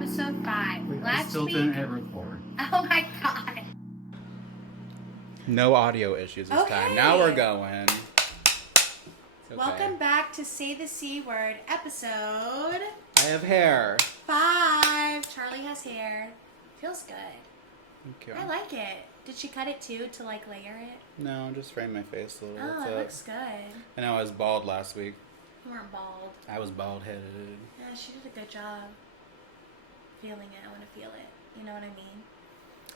episode 5. Wait, I Last still week... didn't hit record. Oh my god. No audio issues this time. Now we're going. Okay. Welcome back to Say the C Word episode I have hair. 5. Charlie has hair. Feels good. Thank you. I like it. Did she cut it too to like layer it? No, just frame my face a little. Oh, That's it it. looks good. I know I was bald last week. You weren't bald. I was bald headed. Yeah, she did a good job. Feeling it. I want to feel it. You know what I mean?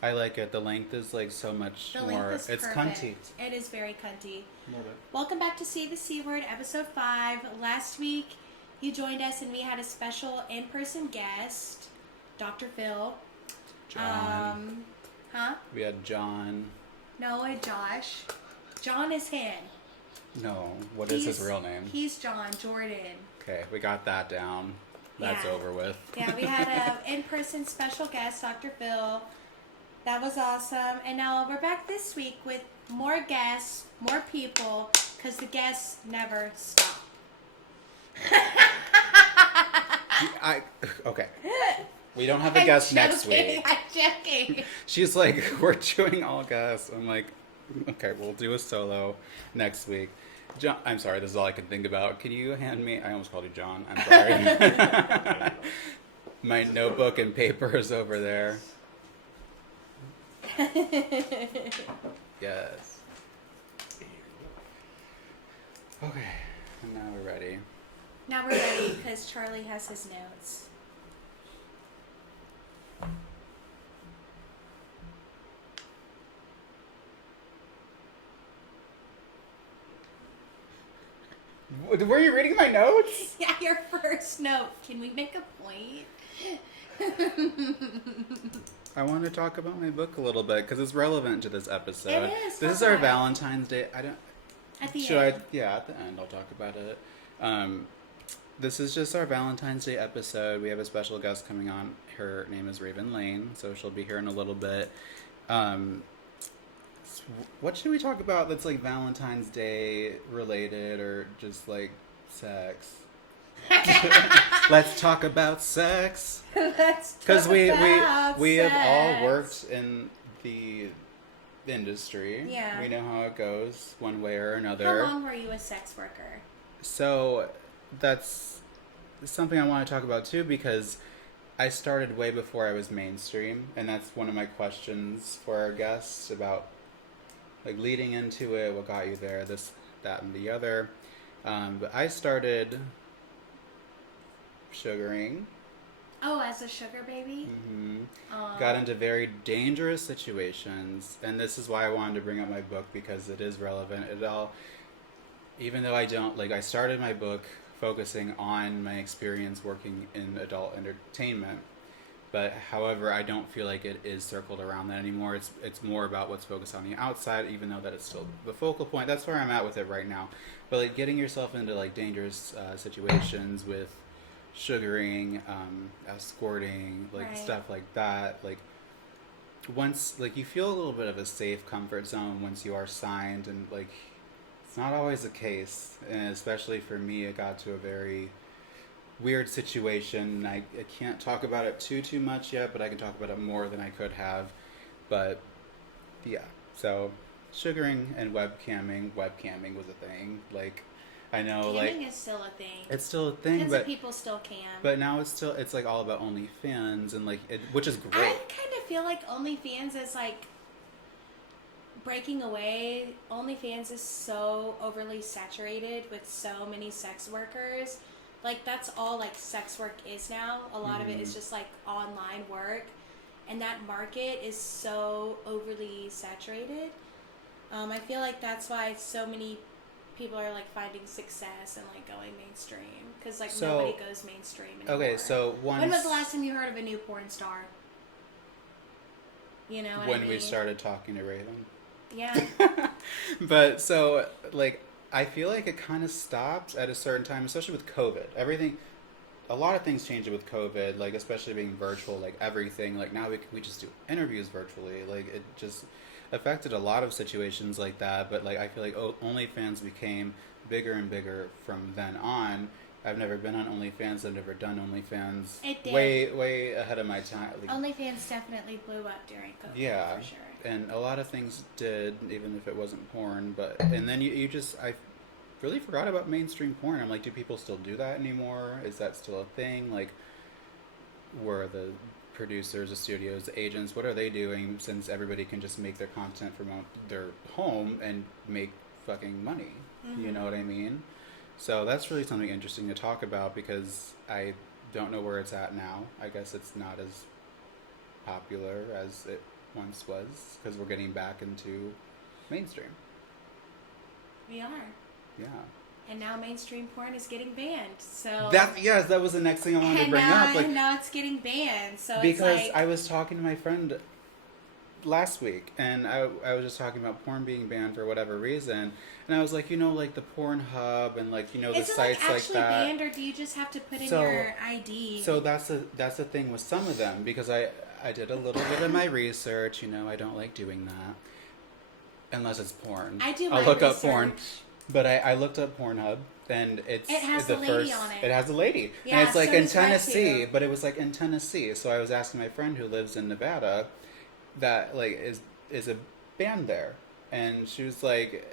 I like it. The length is like so much The more. length is It's perfect. cunty. It is very cunty. Love it. Welcome back to Say the C Word, episode 5. Last week, you joined us and we had a special in-person guest, Dr. Phil. John. Huh? We had John. No, Josh. John is him. No. What is his real name? He's John Jordan. Okay, we got that down. That's Yeah. over with. Yeah, we had an in-person special guest, Dr. Phil. That was awesome. And now we're back this week with more guests, more people, because the guests never stop. Okay. We don't have a guest next week. I'm joking. She's like, we're doing all guests. I'm like, okay, we'll do a solo next week. John, I'm sorry, this is all I can think about. Can you hand me, I almost called you John. I'm sorry. My notebook and paper is over there. Yes. Okay, and now we're ready. Now we're ready because Charlie has his notes. Were you reading my notes? Yeah, your first note. Can we make a point? I want to talk about my book a little bit because it's relevant to this episode. It is. This is our Valentine's Day. I don't. At the Should end. Yeah, at the end I'll talk about it. This is just our Valentine's Day episode. We have a special guest coming on. Her name is Raven Lane, so she'll be here in a little bit. What should we talk about that's like Valentine's Day related or just like sex? Let's talk about sex. Because we have all worked in the industry. Yeah. We know how it goes one way or another. How long were you a sex worker? So that's something I want to talk about too because I started way before I was mainstream, and that's one of my questions for our guests about like leading into it, what got you there, this, that, and the other. But I started sugaring. Oh, as a sugar baby? Mm-hmm. Got into very dangerous situations, and this is why I wanted to bring up my book because it is relevant. Even though I started my book focusing on my experience working in adult entertainment, but however, I don't feel like it is circled around that anymore. It's more about what's focused on the outside, even though that is still the focal point. That's where I'm at with it right now. But like getting yourself into like dangerous situations with sugaring, escorting, like Right. stuff like that, like once like you feel a little bit of a safe comfort zone once you are signed, and like it's not always the case, and especially for me it got to a very weird situation. I can't talk about it too much yet, but I can talk about it more than I could have. But yeah, so sugaring and webcamming was a thing. Like I know Camming is still a thing. it's still a thing, Tons of but people still can. but now it's like all about OnlyFans and like which is great. I kind of feel like OnlyFans is like breaking away. OnlyFans is so overly saturated with so many sex workers. Like that's all like sex work is now. A lot of it is just like online work, and that market is so overly saturated. I feel like that's why so many people are like finding success and like going mainstream because like nobody goes mainstream anymore. Okay, so when was the last time you heard of a new porn star? You know what when I mean? we started talking to Raven. Yeah. But so like I feel like it kind of stopped at a certain time, especially with COVID. A lot of things changed with COVID, like especially being virtual, like everything. Like now we just do interviews virtually. Like it just affected a lot of situations like that. But like I feel like OnlyFans became bigger and bigger from then on, I've never been on OnlyFans. I've never done OnlyFans. It did. Way ahead of my time. Like, OnlyFans definitely blew up during COVID. yeah, For sure. and a lot of things did, even if it wasn't porn. But and then you just I really forgot about mainstream porn. I'm like, do people still do that anymore? Is that still a thing? Like, where are the producers, the studios, the agents, what are they doing since everybody can just make their content from their home and make fucking money? Mm-hmm. You know what I mean? So that's really something interesting to talk about because I don't know where it's at now. I guess it's not as popular as it once was because we're getting back into mainstream. We are. Yeah. And now mainstream porn is getting banned. So That was the next thing I wanted to bring up. Like, and now it's getting banned. So because it's like, I was talking to my friend last week, and I was just talking about porn being banned for whatever reason, and I was like, like the Pornhub and like the is it sites like actually that. banned, or do you just have to put in your ID? So that's the thing with some of them because I did a little bit of my research. I don't like doing that unless it's porn. I do. I'll look up porn, research. but I looked up Pornhub. And it has the a lady first, on it. It has a lady. Yeah, and it's like so in does mine Tennessee, too. but it was like in Tennessee. So I was asking my friend who lives in Nevada that like is a band there. And she was like,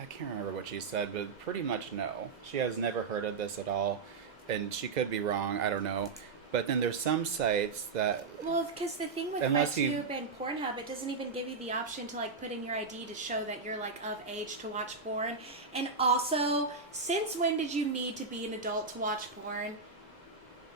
I can't remember what she said, but pretty much no. She has never heard of this at all. And she could be wrong, I don't know. But then there's some sites that... Well, because the thing with Unless RedTube and Pornhub, it doesn't even give you the option to like put in your ID to show that you're like of age to watch porn. And also, since when did you need to be an adult to watch porn?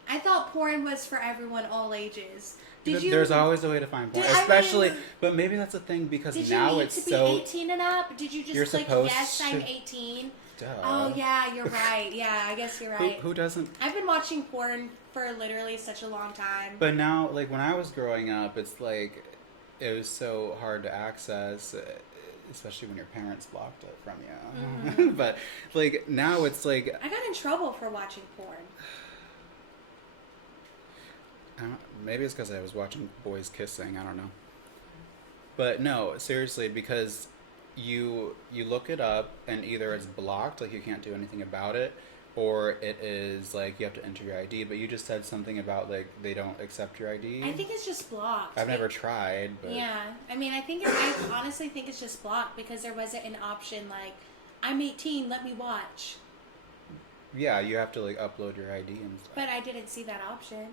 I thought porn was for everyone, all ages. There's always a way to find porn, especially... but maybe that's a thing because now it's so... Did you need to be 18 and up? Did you You're just click, supposed yes, I'm to- 18? Duh. Oh, yeah, you're right. Yeah, I guess you're right. Who doesn't... I've been watching porn for literally such a long time. But now, like, when I was growing up, it's like, it was so hard to access, especially when your parents blocked it from you. Mm-hmm. But, like, now it's like... I got in trouble for watching porn. Maybe it's because I was watching boys kissing, I don't know. But no, seriously, because you look it up, and either it's blocked, like you can't do anything about it, or it is like you have to enter your ID, but you just said something about like they don't accept your ID. I think it's just blocked. I've never tried, but yeah. I mean, I honestly think it's just blocked because there wasn't an option like, I'm 18, let me watch. Yeah, you have to like upload your ID and stuff. But I didn't see that option.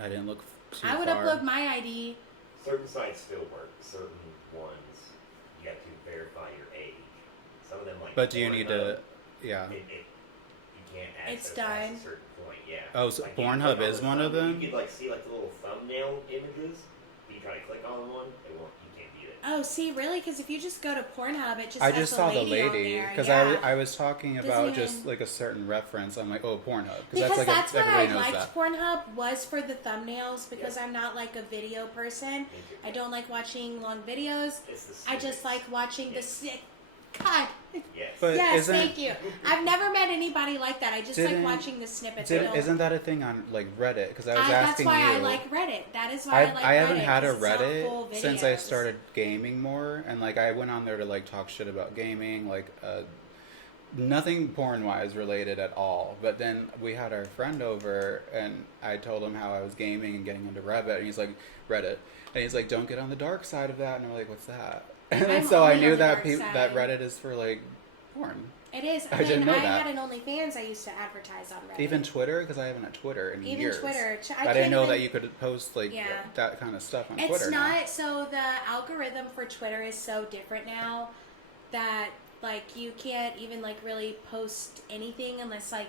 I didn't look too I would far. upload my ID. Certain sites still work. Certain ones, you have to verify your age. Some of them, like. But do you need to? Pornhub, Yeah. You can't access It's past done. a certain point. Yeah. Oh, so Like, you Pornhub click on is the one of thumbnail- them? You could like see like the little thumbnail images. But you try to click on one, it won't. You can't view it. Oh, see, really? Because if you just go to Pornhub, it just I has just the saw the lady on lady there. because Yeah. I was talking about Doesn't just even- like a certain reference. I'm like, oh, Pornhub, Because like that's what I everybody knows liked that. Pornhub was for the thumbnails because Yep. I'm not like a video person. Me too. I don't like watching long videos. It's the I just snippets. like watching the Yes. sick. God. Yes. But Yes, isn't- thank you. I've never met anybody like that. I just like Didn't- watching the snippets. I don't- Isn't that a thing on like Reddit? Because I was that's asking why you. I like Reddit. That is why I like Reddit. I haven't had a 'cause it's all Reddit full since I videos. started gaming more, and like I went on there to like talk shit about gaming, like nothing porn wise related at all. But then we had our friend over, and I told him how I was gaming and getting into Reddit, and he's like, and he's like, don't get on the dark side of that, and I'm like, what's that? And I'm so I only knew on the that dark that side. Reddit is for like porn. It is. I didn't know I that. had an OnlyFans I used to advertise on Reddit. Even Twitter, because I haven't had Twitter in Even years. Twitter. I didn't know that you could post like Yeah. that kind of stuff on It's Twitter. now. not. So the algorithm for Twitter is so different now that like you can't even like really post anything unless like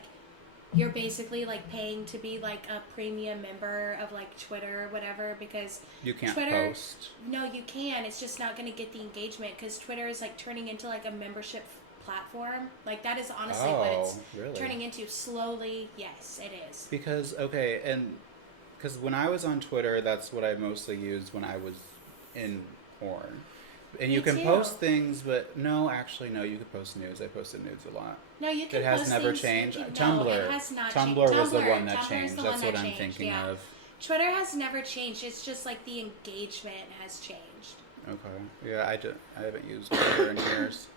you're basically like paying to be like a premium member of like Twitter or whatever because You can't Twitter, post. No, you can. It's just not going to get the engagement because Twitter is like turning into like a membership platform. Like that is honestly what it's really? turning into slowly. Yes, it is. Because because when I was on Twitter, that's what I mostly used when I was in porn. And you Me can too. post things, but no, actually, no, you could post news. I posted news a lot. No, you can. It has post never things, changed. No, Tumblr. it has not Tumblr changed. was the Tumblr- one that Tumblr is changed. the That's one what that I'm changed, thinking yeah. of. Twitter has never changed. It's just like the engagement has changed. Okay. Yeah, I haven't used Twitter in years.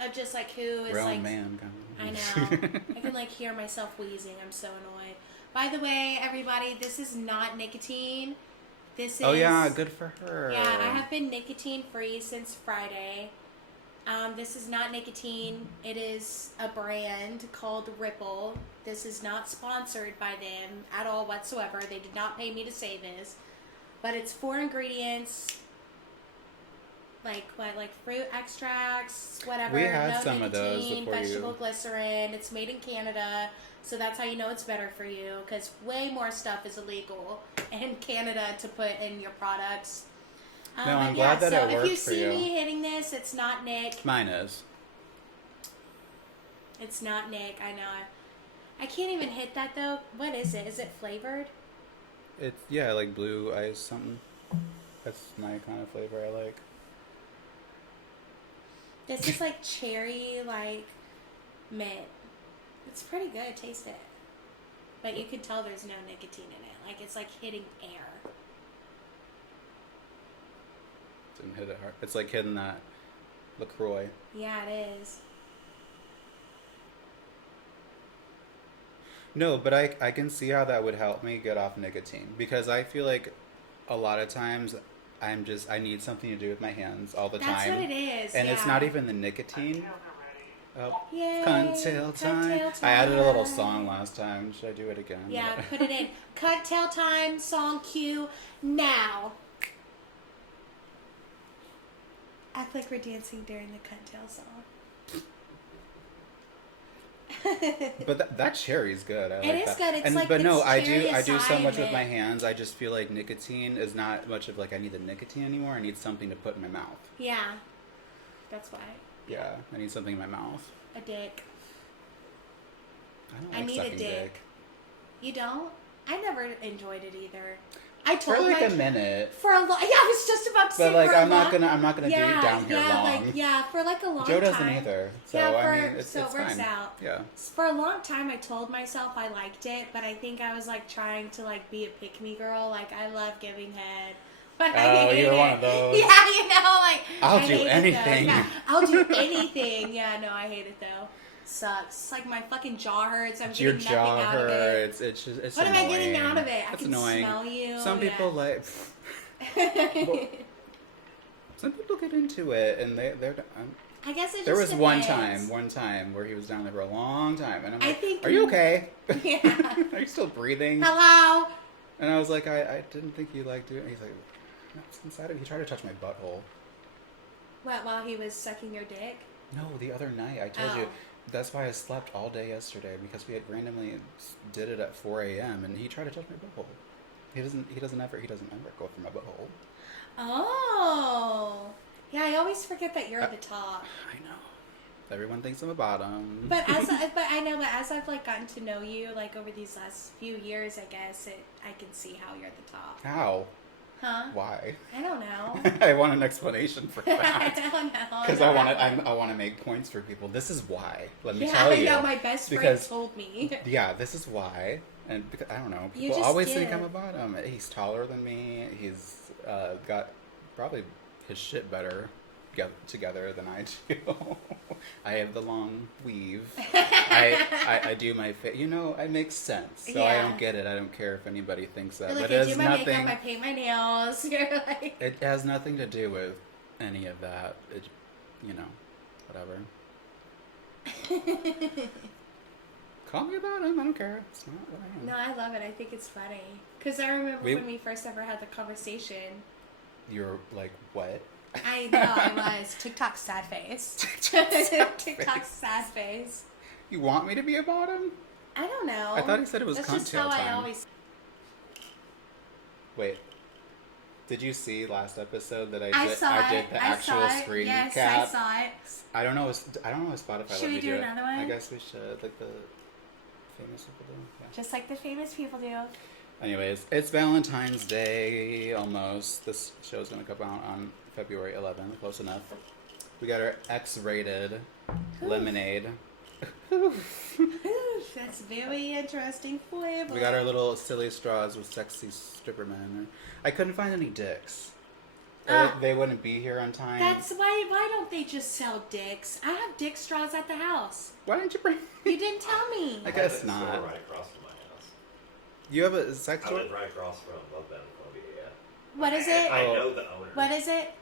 of just like who is Grown like. man kind of. I know. I can like hear myself wheezing. I'm so annoyed. By the way, everybody, this is not nicotine. This is. Oh yeah, good for her. Yeah, I have been nicotine free since Friday. This is not nicotine. It is a brand called Ripple. This is not sponsored by them at all whatsoever. They did not pay me to say this. But it's 4 ingredients. Like what? Like fruit extracts, whatever. We had no some nicotine, of those before vegetable you. glycerin. It's made in Canada, so that's how you know it's better for you. Because way more stuff is illegal in Canada to put in your products. No, I'm glad that it worked if you for see you. me hitting this, it's not Nick. Mine is. It's not Nick. I know. I can't even hit that though. What is it? Is it flavored? It's like blue ice something. That's my kind of flavor I like. This is like cherry, like mint. It's pretty good. Taste it. But you can tell there's no nicotine in it. Like it's like hitting air. Didn't hit it hard. It's like hitting that LaCroix. Yeah, it is. No, but I can see how that would help me get off nicotine because I feel like a lot of times I need something to do with my hands all the That's time. what it is. And yeah. it's not even the nicotine. Oh, Yay, Cuntail time. I added a little song last time. Should I do it again? Yeah, put it in. Cuntail time, song cue, now. Act like we're dancing during the Cuntail song. But that cherry's good. I like It is that. good. It's like but no, it's I cherry do so much with my assignment. hands. I just feel like nicotine is not much of like I need the nicotine anymore. I need something to put in my mouth. Yeah, that's why. Yeah, I need something in my mouth. A dick. I don't I like need a sucking dick. You don't? I never enjoyed it either. I told For like my a minute. for a long. Yeah, I was just about to say. But like for a I'm not long- gonna be down here long. Like, for like a long Joe time. doesn't either. So Yeah, I mean it's so it works fine. out. Yeah. For a long time, I told myself I liked it, but I think I was like trying to like be a pick-me girl. Like I love giving head, but I hate you're it. one of those. Yeah, you know, like I'll I do hate it, though. anything. Yeah, I'll do anything. Yeah, no, I hate it though. Sucks. It's like my fucking jaw hurts. I'm Your getting nothing jaw out of it. hurts. It's just it's What am I getting annoying. out of it? I It's can annoying. smell you. Some people like. Some people get into it, and they're. I guess it just There was depends. one time where he was down there for a long time, and I'm I like, think- "Are you okay? Yeah. Are you still breathing?" Hello. And I was like, "I didn't think you liked doing." He's like, "What's inside of?" He tried to touch my butthole. What? While he was sucking your dick? No, the other night I told Oh. you. That's why I slept all day yesterday because we had randomly did it at 4 a.m. and he tried to touch my butthole. He doesn't ever go for my butthole. Oh. Yeah, I always forget that you're the top. I know. Everyone thinks I'm a bottom. But as I've like gotten to know you like over these last few years, I guess I can see how you're the top. How? Huh? Why? I don't know. I want an explanation for I that. don't know. Because I want to make points for people. This is why. Let me Yeah, tell you. yeah, my best friend Because- told me. Yeah, this is why. And because, I don't know. You People just always think give. I'm a bottom. He's taller than me. He's got probably his shit better together than I do. I have the long weave. I do my face. You know, it makes sense. So I Yeah. don't get it. I don't care if anybody thinks that. You're like, But I it do has my nothing. makeup, I paint my nails. You're like, It has nothing to do with any of that. It, you know, whatever. Call me about him. I don't care. It's not what I am. no, I love it. I think it's funny because I remember when we first ever had the conversation. You're like, what? I know I was TikTok sad face. TikTok sad face. You want me to be a bottom? I don't know. I thought he said it was That's just cocktail how time. I always. Wait. Did you see last episode that I I did the actual screen Yes, cap? I saw it. I don't know if Spotify Should let we me do do it. another one? I guess we should, like the famous people do. Yeah. Just like the famous people do. Anyways, it's Valentine's Day almost. This show's gonna come out on February 11th. Close enough. We got our X-rated lemonade. That's very interesting flavor. We got our little silly straws with sexy stripper men. I couldn't find any dicks. They wouldn't be here on time. That's why don't they just sell dicks? I have dick straws at the house. Why didn't you bring? You didn't tell me. I guess have a not. store right across from my house. You have a sex I store? live right across from Love Bound, Columbia. Yeah. What is it? I know the owner. What is it?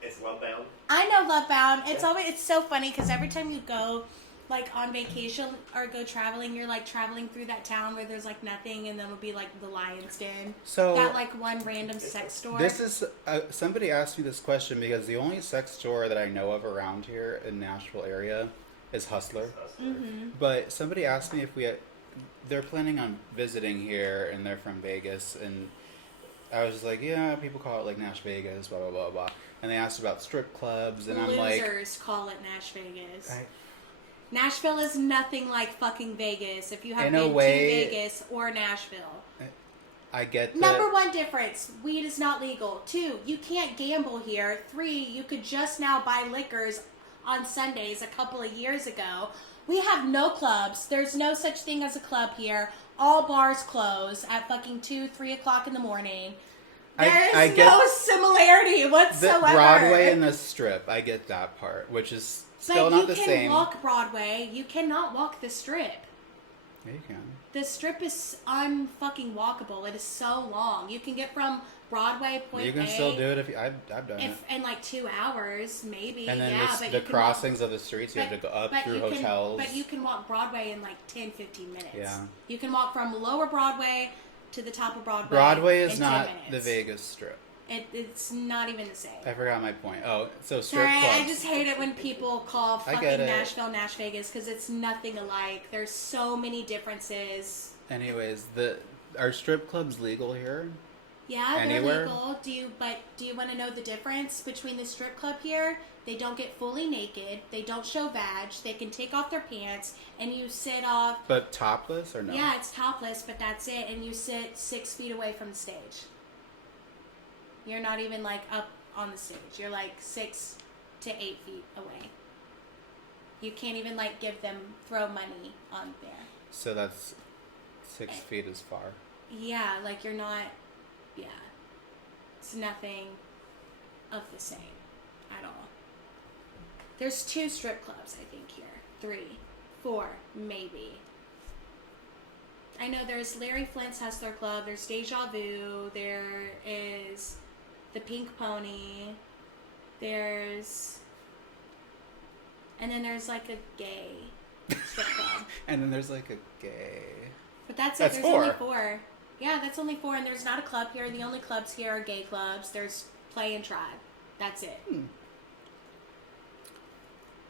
It's Love Bound. I know Love Bound. It's so funny because every time you go like on vacation or go traveling, you're like traveling through that town where there's like nothing, and then it'll be like the Lion's Den. So that like one random sex store. This is somebody asked me this question because the only sex store that I know of around here in Nashville area is Hustler. Mm-hmm. But somebody asked me if they're planning on visiting here and they're from Vegas, and I was just like, yeah, people call it like Nash Vegas, blah blah blah blah. And they asked about strip clubs, and I'm like, losers call it Nash Vegas. Nashville is nothing like fucking Vegas. If you have been to Vegas or Nashville. I get that. Number one difference, weed is not legal. 2, you can't gamble here. 3, you could just now buy liquors on Sundays a couple of years ago. We have no clubs. There's no such thing as a club here. All bars close at fucking 2, 3 o'clock in the morning. There is no similarity whatsoever. The Broadway and the Strip, I get that part, which is still not the same. But you can walk Broadway. You cannot walk the Strip. Yeah, you can. The Strip is unfucking walkable. It is so long. You can get from Broadway point A. You can still do it if you, I've done it. In like 2 hours, maybe. And then but the crossings of the streets, you have to go up through hotels. But you can walk Broadway in like 10, 15 minutes. Yeah. You can walk from Lower Broadway to the top of Broadway. Broadway is in not 10 minutes. the Vegas Strip. It's not even the same. I forgot my point. Oh, so strip Sorry, clubs. I just hate it when people call fucking Nashville Nash Vegas because it's nothing alike. There's so many differences. Anyways, are strip clubs legal here? Yeah, Anywhere? they're legal. Do you want to know the difference between the strip club here? They don't get fully naked. They don't show vag. They can take off their pants, and you sit off. But topless or no? Yeah, it's topless, but that's it. And you sit 6 feet away from the stage. You're not even like up on the stage. You're like 6 to 8 feet away. You can't even like throw money on there. So that's 6 feet is far. Yeah, like you're not. Yeah, it's nothing of the same at all. There's 2 strip clubs, I think, here. 3, 4, maybe. I know there's Larry Flint's Hustler Club, there's Deja Vu, there is the Pink Pony, and then there's like a gay strip club. And then there's like a gay. But that's it, there's 4. Only 4. 4. Yeah, that's only 4, and there's not a club here. The only clubs here are gay clubs. There's Play and Tribe. That's it.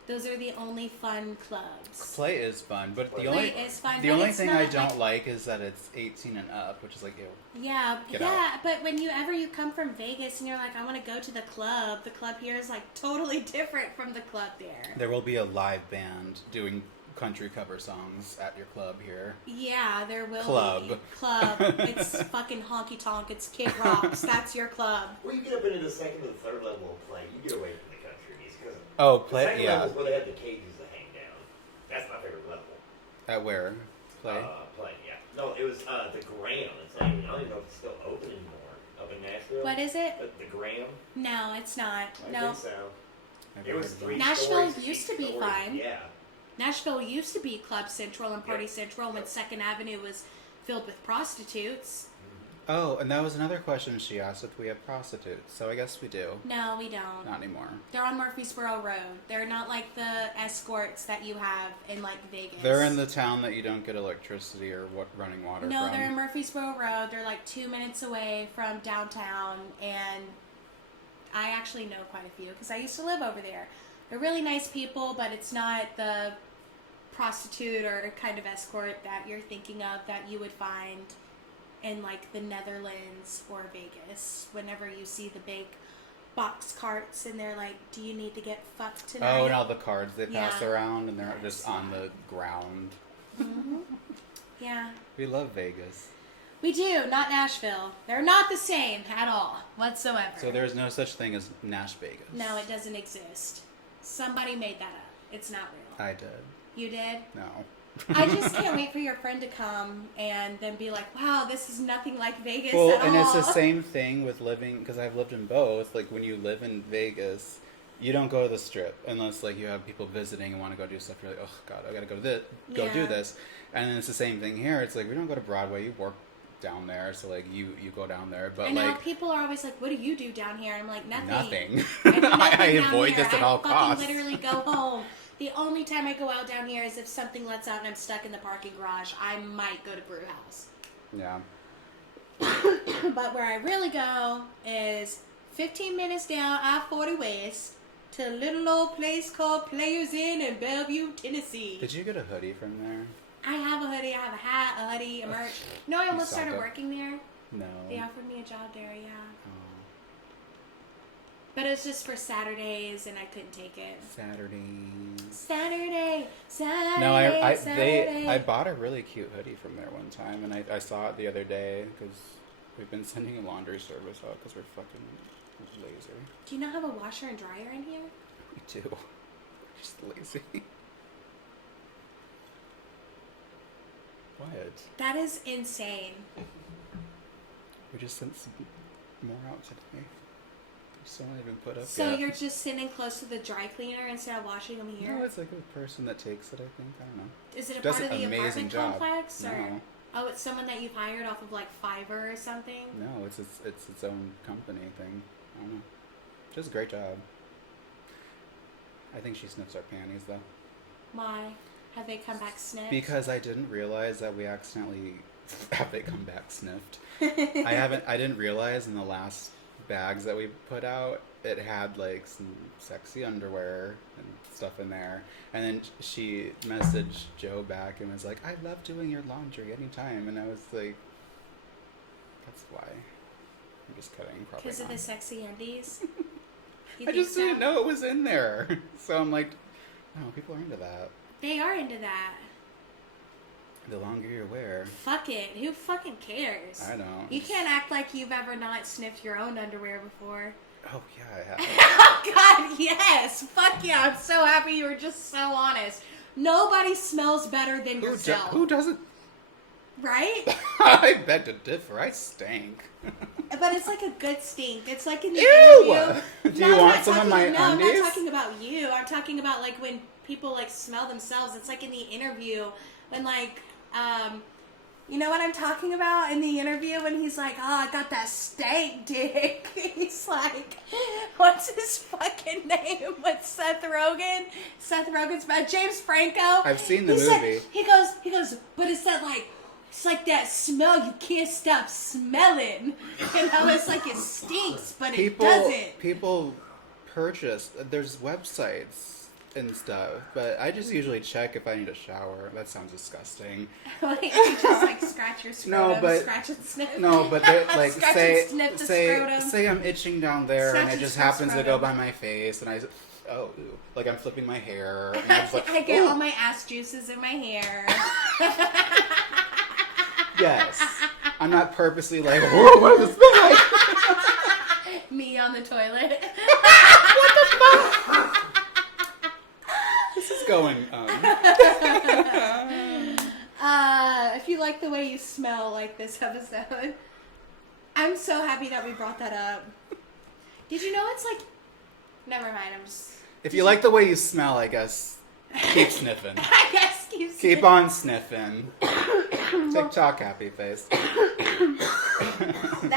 Those are the only fun clubs. Play is fun, but the Play is fun, the but only it's thing not I don't like is that it's 18 and up, which is like, ew. Yeah, Get out. but when you come from Vegas and you're like, I want to go to the club here is like totally different from the club there. There will be a live band doing country cover songs at your club here. Yeah, there will Club. be. Club. It's fucking honky tonk. It's Kid Rocks. That's your club. Well, you get up into the 2nd and 3rd level of play, you get away from the country music. Oh, The Play, 2nd yeah. level is where they have the cages to hang down. That's my favorite level. At where? Play? Play, yeah. No, it was the Graham. It's like, I don't even know if it's still open anymore up in Nashville. What is it? The Graham. No, it's not. I No. think so. Never It was heard of 3 that. Nashville stories, used 8 to be stories. fun. Yeah. Nashville used to be Club Central and Party Central when 2nd Avenue was filled with prostitutes. Oh, and that was another question she asked if we have prostitutes. So I guess we do. No, we don't. Not anymore. They're on Murfreesboro Road. They're not like the escorts that you have in like Vegas. They're in the town that you don't get electricity or running water No, from. they're in Murfreesboro Road. They're like 2 minutes away from downtown, and I actually know quite a few because I used to live over there. They're really nice people, but it's not the prostitute or kind of escort that you're thinking of that you would find in like the Netherlands or Vegas. Whenever you see the big box carts and they're like, do you need to get fucked tonight? Oh, and all the cards they pass Yeah. around, and they're Yes. just on the ground. Mm-hmm. Yeah. We love Vegas. We do, not Nashville. They're not the same at all, whatsoever. So there's no such thing as Nash Vegas. No, it doesn't exist. Somebody made that up. It's not real. I did. You did? No. I just can't wait for your friend to come and then be like, wow, this is nothing like Vegas Well, at all. and it's the same thing with living, because I've lived in both. Like, when you live in Vegas, you don't go to the Strip unless, like, you have people visiting and want to go do stuff. You're like, oh, God, I got to go do this. And then it's the same thing here. It's like, we don't go to Broadway. You work down there, so, like, you go down there. But, I know, like, people are always like, what do you do down here? I'm like, nothing. Nothing. I do nothing I down avoid here. this at all costs. I literally go home. The only time I go out down here is if something lets out and I'm stuck in the parking garage. I might go to Brew House. Yeah. But where I really go is 15 minutes down I-40 West to a little old place called Players Inn in Bellevue, Tennessee. Did you get a hoodie from there? I have a hoodie, I have a hat, a hoodie, a merch. No, I almost started working there. No. They offered me a job there, yeah. Oh. But it was just for Saturdays, and I couldn't take it. Saturday. No, I bought a really cute hoodie from there one time, and I saw it the other day because we've been sending a laundry service out because we're fucking lazy. Do you not have a washer and dryer in here? We do. We're just lazy. What? That is insane. We just sent some more out today. Still not even put up So yet. you're just sitting close to the dry cleaner instead of washing them here? No, it's like a person that takes it, I think. I don't know. Is it a Does part of an the amazing apartment job. complex? Or No. oh, it's someone that you've hired off of like Fiverr or something? No, it's its own company thing. I don't know. She does a great job. I think she sniffs our panties though. Why? Have they come back sniffed? Because I didn't realize that we accidentally have they come back sniffed. I didn't realize in the last bags that we put out it had like some sexy underwear and stuff in there, and then she messaged Joe back and was like, I love doing your laundry anytime, and I was like, that's why. I'm just kidding, probably Because of not. the sexy undies? I just didn't know it was in there, so I'm like, oh, people are into that. They are into that. The longer you wear. Fuck it. Who fucking cares? I don't. You can't act like you've ever not sniffed your own underwear before. Oh yeah, I have. Oh God, yes. Fuck yeah. I'm so happy you were just so honest. Nobody smells better than yourself. Who doesn't? Right? I beg to differ. I stink. But it's like a good stink. It's like in the Ew! interview. Do you want some of my No, I'm undies? not talking about you. I'm talking about like when people like smell themselves. It's like in the interview when like you know what I'm talking about in the interview when he's like, oh, I got that stank dick. He's like, what's his fucking name? What's Seth Rogen? Seth Rogen's about James Franco. I've seen the He movie. said, he goes, but it's that like, it's like that smell you can't stop smelling. And I was like, it stinks, but it doesn't. People purchase. There's websites and stuff, but I just usually check if I need a shower. That sounds disgusting. Like, you just like scratch your scrotum, scratch and sniff. No, but they're like Scratch and sniff the scrotum. say I'm itching down there Scratch and it and just sniff happens to go scrotum. by my face and ew. Like I'm flipping my hair and I'm just like, I get ooh. all my ass juices in my hair. Yes. I'm not purposely like, whoa, what does this smell like? Me on the toilet. What the fuck? This is going If you like the way you smell like this episode, I'm so happy that we brought that up. Did you know it's like, never mind, I'm just... If you like the way you smell, I guess, keep sniffing. I guess Keep on sniffing. TikTok happy face. That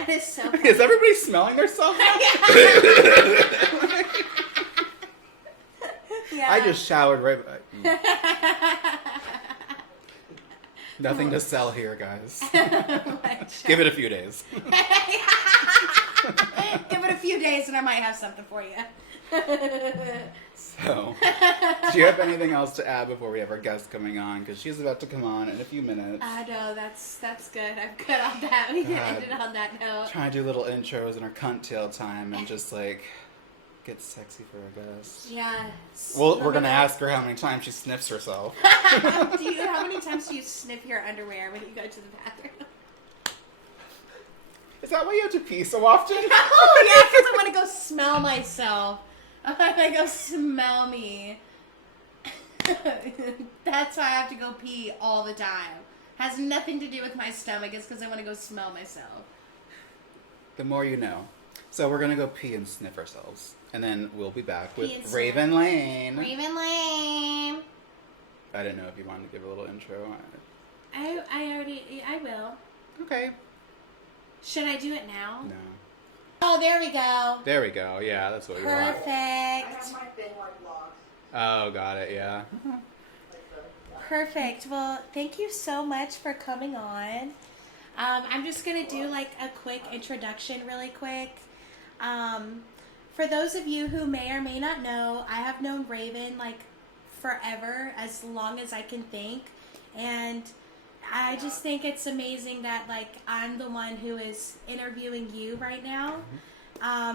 is so funny. Is everybody smelling themselves now? Yeah. I just showered right Nothing to sell here, guys. Give it a few days. Give it a few days and I might have something for you. So, do you have anything else to add before we have our guest coming on? Because she's about to come on in a few minutes. I know, that's good. I'm good on that. We can end it on that note. Trying to do little intros in our cunt tail time and just like get sexy for our guest. Yeah. Well, we're gonna ask her how many times she sniffs herself. How many times do you sniff your underwear when you go to the bathroom? Is that why you have to pee so often? Oh yeah, because I want to go smell myself. I want to go smell me. That's why I have to go pee all the time. Has nothing to do with my stomach. It's because I want to go smell myself. The more you know. So we're gonna go pee and sniff ourselves, and then we'll be back Pee and with sniff. Raven Lane. Raven Lane. I didn't know if you wanted to give a little intro. I will. Okay. Should I do it now? No. Oh, there we go. There we go. Yeah, that's what we want. Perfect. I have my thin white locks. Oh, got it. Yeah. Perfect. Well, thank you so much for coming on. I'm just going to do like a quick introduction really quick. For those of you who may or may not know, I have known Raven like forever, as long as I can think. And I just think it's amazing that like I'm the one who is interviewing you right now.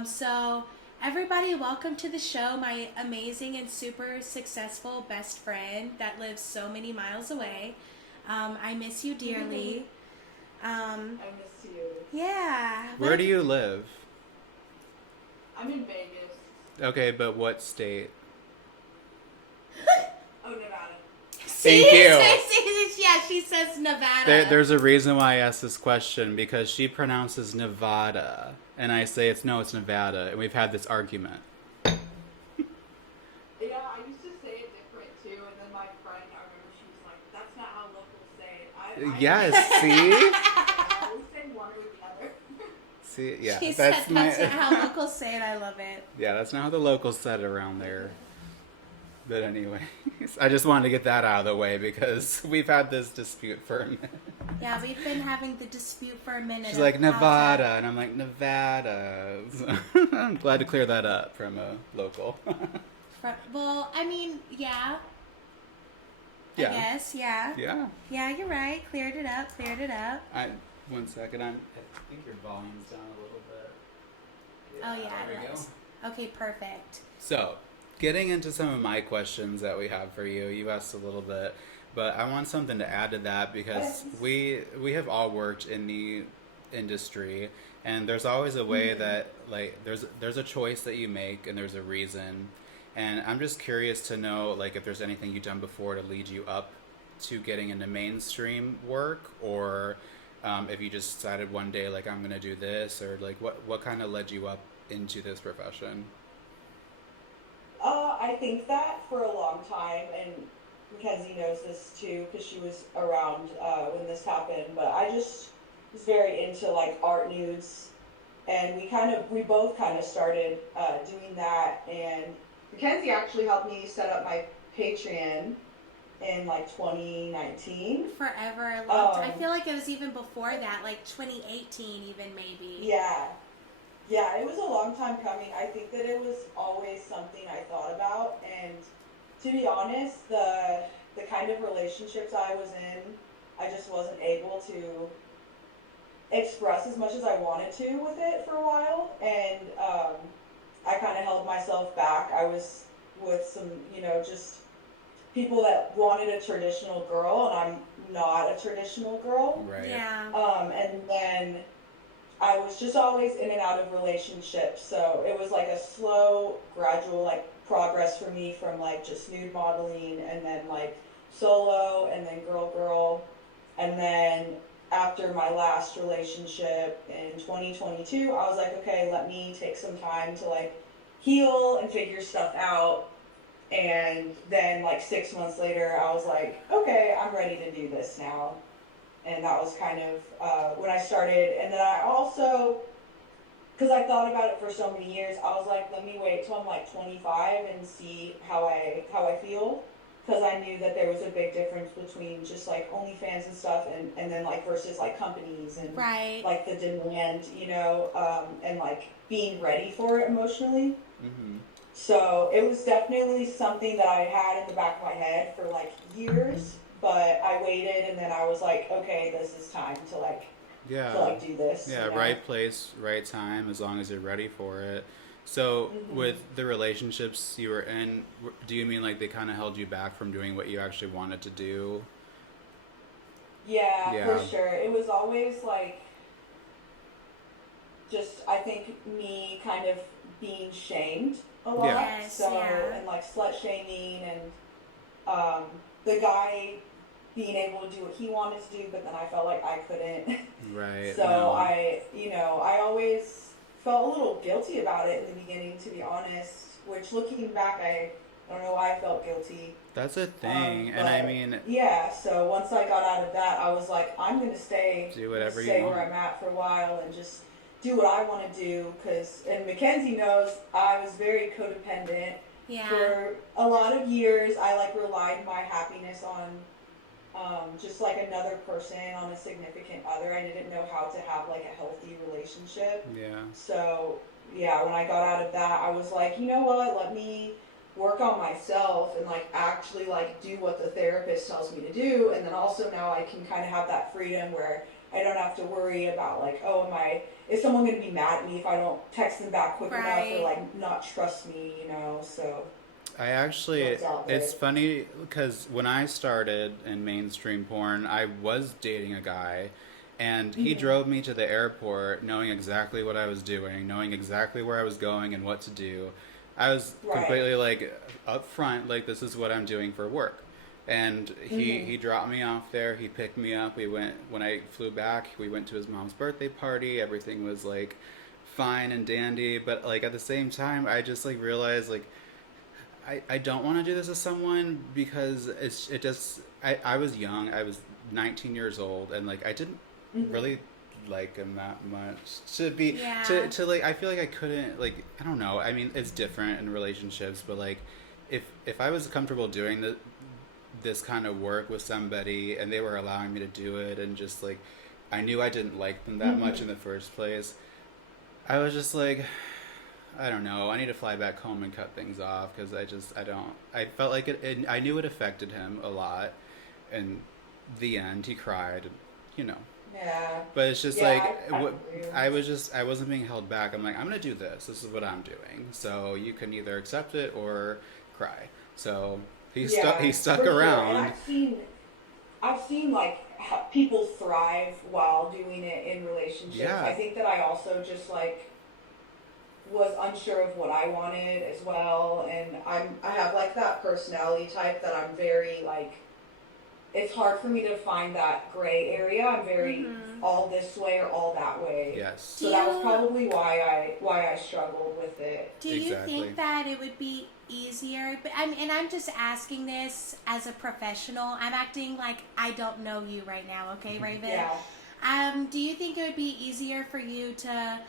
So everybody, welcome to the show, my amazing and super successful best friend that lives so many miles away. I miss you dearly. I miss you. Yeah. Where do you live? I'm in Vegas. Okay, but what state? Oh, Nevada. Thank you. Yeah, she says Nevada. There's a reason why I asked this question, because she pronounces Nevada, and I say it's Nevada, and we've had this argument. Yeah, I used to say it different too, and then my friend, I remember she was like, "That's not how locals say it." Yes, see? I always say one or the other. See, yeah, She that's said my. that's not how locals say it. I love it. Yeah, that's not how the locals said it around there. But anyways, I just wanted to get that out of the way because we've had this dispute for a minute. Yeah, we've been having the dispute for a minute. She's of like, how Nevada, to- and I'm like, Nevada. So, I'm glad to clear that up from a local. Well, I mean, yeah. Yeah. I guess, yeah. Yeah. Yeah, you're right. Cleared it up. One second, I think your volume's down a little bit. Oh, yeah, there we it go. was. Okay, perfect. So, getting into some of my questions that we have for you, you asked a little bit, but I want something to add to that because we have all worked in the industry, and there's always a way that like there's a choice that you make and there's a reason, and I'm just curious to know like if there's anything you've done before to lead you up to getting into mainstream work, or if you just decided one day like I'm gonna do this, or like what kind of led you up into this profession. I think that for a long time, and Mackenzie knows this too because she was around when this happened, but I just was very into like art nudes, and we both kind of started doing that, and Mackenzie actually helped me set up my Patreon in like 2019. Forever. I feel like it was even before that, like 2018 even maybe. Yeah, it was a long time coming. I think that it was always something I thought about, and to be honest, the kind of relationships I was in, I just wasn't able to express as much as I wanted to with it for a while, and I kind of held myself back. I was with some, just people that wanted a traditional girl, and I'm not a traditional girl. Right. Yeah. And then I was just always in and out of relationships, so it was like a slow, gradual like progress for me from like just nude modeling, and then like solo, and then girl, and then after my last relationship in 2022, I was like, okay, let me take some time to like heal and figure stuff out. And then like 6 months later, I was like, okay, I'm ready to do this now. And that was kind of when I started. And then I also, because I thought about it for so many years, I was like, let me wait till I'm like 25 and see how I feel. Because I knew that there was a big difference between just like OnlyFans and stuff, and then like versus like companies and Right. like the demand, and like being ready for it emotionally. Mm-hmm. So it was definitely something that I had in the back of my head for like years, but I waited, and then I was like, okay, this is time to like do this. Yeah, right place, right time, as long as you're ready for it. So with the relationships you were in, do you mean like they kind of held you back from doing what you actually wanted to do? Yeah, Yeah. for sure. It was always like, just, I think me kind of being shamed a lot. Yes, so, yeah. and like slut shaming, and the guy being able to do what he wanted to do, but then I felt like I couldn't. Right. So no. I always felt a little guilty about it in the beginning, to be honest. Which, looking back, I don't know why I felt guilty. That's a thing, and I mean, yeah. So once I got out of that, I was like, I'm gonna stay, do whatever you stay want. where I'm at for a while, and just do what I want to do. And Mackenzie knows I was very codependent. Yeah. For a lot of years, I like relied my happiness on just like another person, on a significant other. I didn't know how to have like a healthy relationship. Yeah. So yeah, when I got out of that, I was like, you know what? Let me work on myself and like actually like do what the therapist tells me to do. And then also now I can kind of have that freedom where I don't have to worry about like, oh, is someone going to be mad at me if I don't text them back quick enough, or like not trust me, so. I actually, it's funny because when I started in mainstream porn, I was dating a guy, and he drove me to the airport knowing exactly what I was doing, knowing exactly where I was going and what to do. I was completely like upfront, like this is what I'm doing for work. And he dropped me off there, he picked me up, when I flew back, we went to his mom's birthday party, everything was like fine and dandy, but like at the same time, I just like realized like, I don't want to do this with someone because I was young, I was 19 years old, and like I didn't really like him that much to like, I feel like I couldn't, like, I don't know, I mean it's different in relationships, but like if I was comfortable doing this kind of work with somebody and they were allowing me to do it, and just like I knew I didn't like them that much in the first place, I was just like, I don't know, I need to fly back home and cut things off, because I felt like I knew it affected him a lot. In the end, he cried, Yeah. But it's just I wasn't being held back. I'm like, I'm going to do this. This is what I'm doing. So you can either accept it or cry. So he stuck around. Sure. And I've seen like people thrive while doing it in relationships. Yeah. I think that I also just like was unsure of what I wanted as well, and I have like that personality type that I'm very like, it's hard for me to find that gray area. I'm very all this way or all that way. Yes. So that was probably why I struggled with it. Do you think that it would be easier? But I'm just asking this as a professional. I'm acting like I don't know you right now, okay, Raven? Yeah. Do you think it would be easier for you to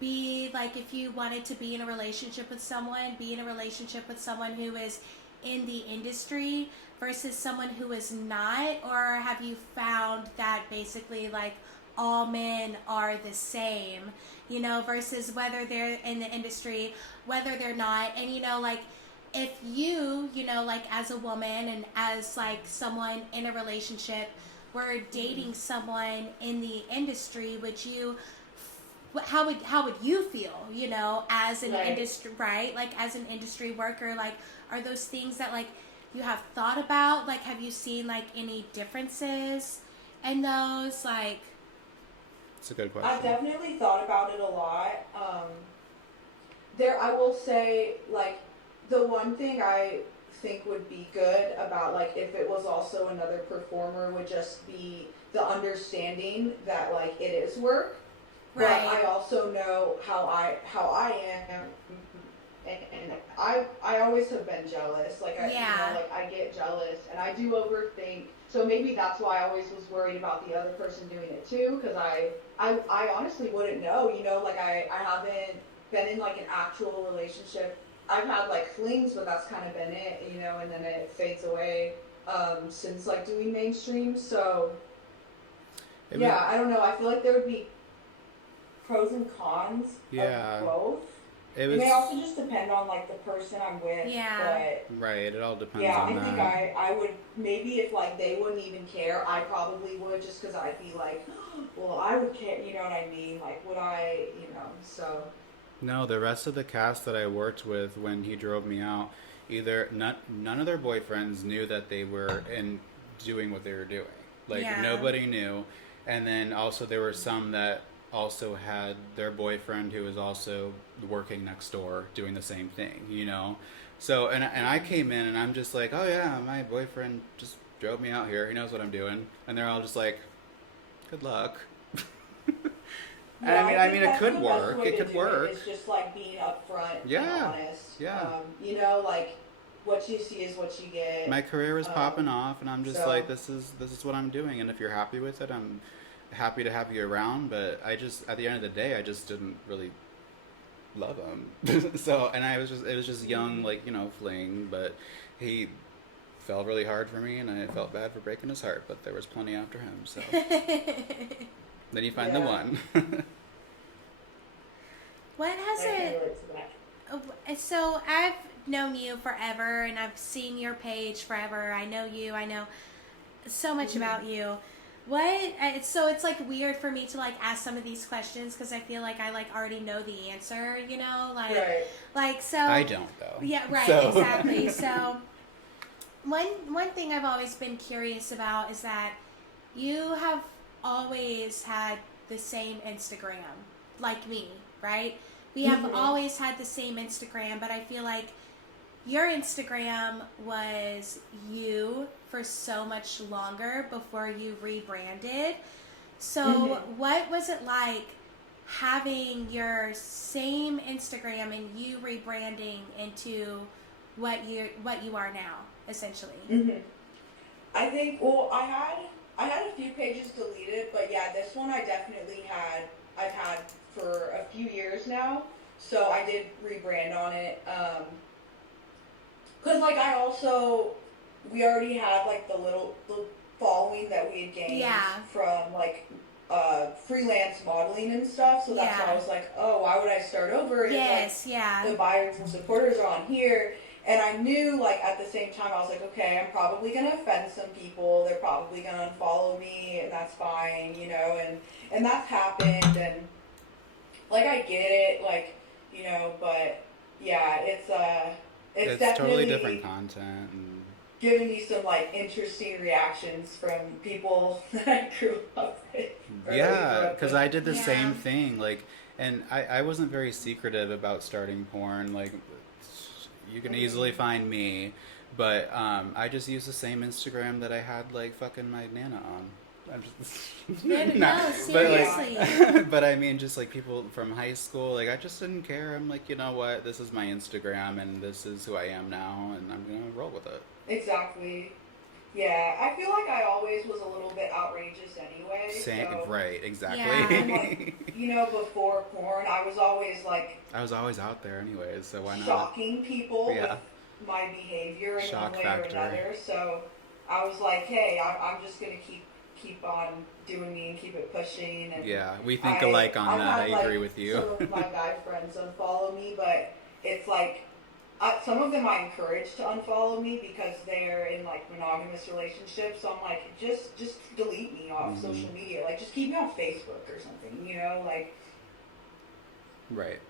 be like, if you wanted to be in a relationship with someone, who is in the industry versus someone who is not? Or have you found that basically like all men are the same, versus whether they're in the industry, whether they're not? And like, if you like as a woman and as like someone in a relationship were dating someone in the industry, would you, how would you feel, as an industry, right? Like as an industry worker, like, are those things that like you have thought about? Like, have you seen like any differences in those? Like, it's a good question. I've definitely thought about it a lot. I will say, like, the one thing I think would be good about like if it was also another performer would just be the understanding that like it is work. Right. But I also know how I am, and I always have been jealous. Like I get jealous, and I do overthink. So maybe that's why I always was worried about the other person doing it too, because I honestly wouldn't know. Like I haven't been in like an actual relationship. I've had like flings, but that's kind of been it, and then it fades away since like doing mainstream. So I don't know. I feel like there would be pros and cons of both. It may also just depend on like the person I'm with. Yeah. But right. It all depends I on that. think I would, maybe if like they wouldn't even care, I probably would, just because I'd be like, well, I would care. You know what I mean? Like, would I? So. No, the rest of the cast that I worked with when he drove me out, none of their boyfriends knew that they were doing what they were doing. Like nobody knew, and then also there were some that also had their boyfriend who was also working next door doing the same thing, you know? So, and I came in and I'm just like, oh yeah, my boyfriend just drove me out here. He knows what I'm doing. And they're all just like, good luck. And Yeah, I mean, think it could that's the best work. way It to could do work. It's just like being upfront Yeah, and honest. yeah. You know, like what you see is what you get. My career was popping off, and I'm just so- like, this is what I'm doing. And if you're happy with it, I'm happy to have you around. But I just, at the end of the day, I just didn't really love him. So, and it was just young, like, you know, fling. But he fell really hard for me, and I felt bad for breaking his heart. But there was plenty after him. So then you find the Yeah. one. What has I can it? relate to that. So I've known you forever, and I've seen your page forever. I know you. I know so much about you. So it's like weird for me to like ask some of these questions because I feel like I like already know the answer. You know, like Right. like so. I don't though. Yeah, right. So. Exactly. So one thing I've always been curious about is that you have always had the same Instagram, like me, right? We have always had the same Instagram, but I feel like your Instagram was you for so much longer before you rebranded. So what was it like having your same Instagram and you rebranding into what you are now, essentially? I think. Well, I had a few pages deleted, but yeah, this one I definitely had. I've had for a few years now, so I did rebrand on it. Cause like we already had like the following that we had gained from like freelance modeling and stuff. So that's why I was like, oh, why would I start over? Yes, The buyers and supporters are on here. And I knew, like, at the same time, I was like, okay, I'm probably going to offend some people. They're probably going to unfollow me, and that's fine, you know, and that's happened, and, like, I get it, like, you know, but, yeah, it's definitely totally different content. And giving me some, like, interesting reactions from people that I grew up with. yeah, because I did the Yeah. same thing, like, and I wasn't very secretive about starting porn, like, you can easily find me, but I just use the same Instagram that I had like fucking my Nana on. I'm just No, seriously. But, like, but I mean, just like people from high school, like I just didn't care. I'm like, you know what? This is my Instagram, and this is who I am now, and I'm gonna roll with it. Exactly. Yeah, I feel like I always was a little bit outrageous anyway. So, Right, exactly. Yeah. like, you know, before porn, I was always like I was always out there anyways, so why not? shocking people Yeah. with my behavior in Shock one way factor. or another. So I was like, hey, I'm just gonna keep on doing me and keep it pushing. And Yeah, we think alike on that. had, I like, agree with you. Some of my guy friends unfollow me, but it's like some of them I encourage to unfollow me because they're in like monogamous relationships. So I'm like, just delete me off social media. Like, just keep me on Facebook or something. You know, like. Right.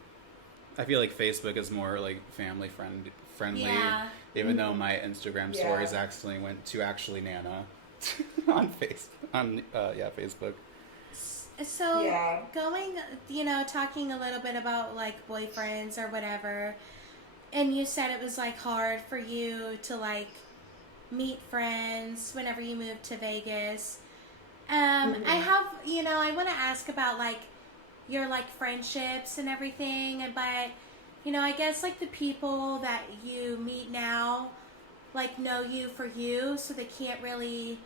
I feel like Facebook is more like family friendly. Yeah. Even though my Instagram Yeah. stories actually went to actually Nana on Facebook. So Yeah. going, you know, talking a little bit about like boyfriends or whatever, and you said it was like hard for you to like meet friends whenever you moved to Vegas. I have, you know, I want to ask about like your like friendships and everything, but you know, I guess like the people that you meet now like know you for you, so they can't really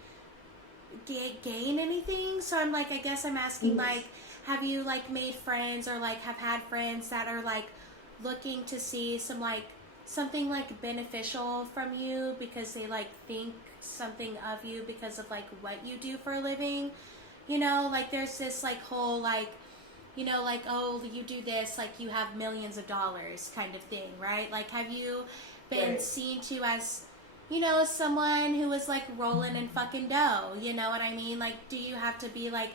gain anything. So I'm like, I guess I'm asking like, have you like made friends or like have had friends that are like looking to see something like beneficial from you because they like think something of you because of like what you do for a living? You know, like there's this like whole like, you know, like, oh, you do this, like you have millions of dollars kind of thing, right? Like, have you been Right. seen to as, you know, someone who is like rolling in fucking dough? You know what I mean? Like, do you have to be like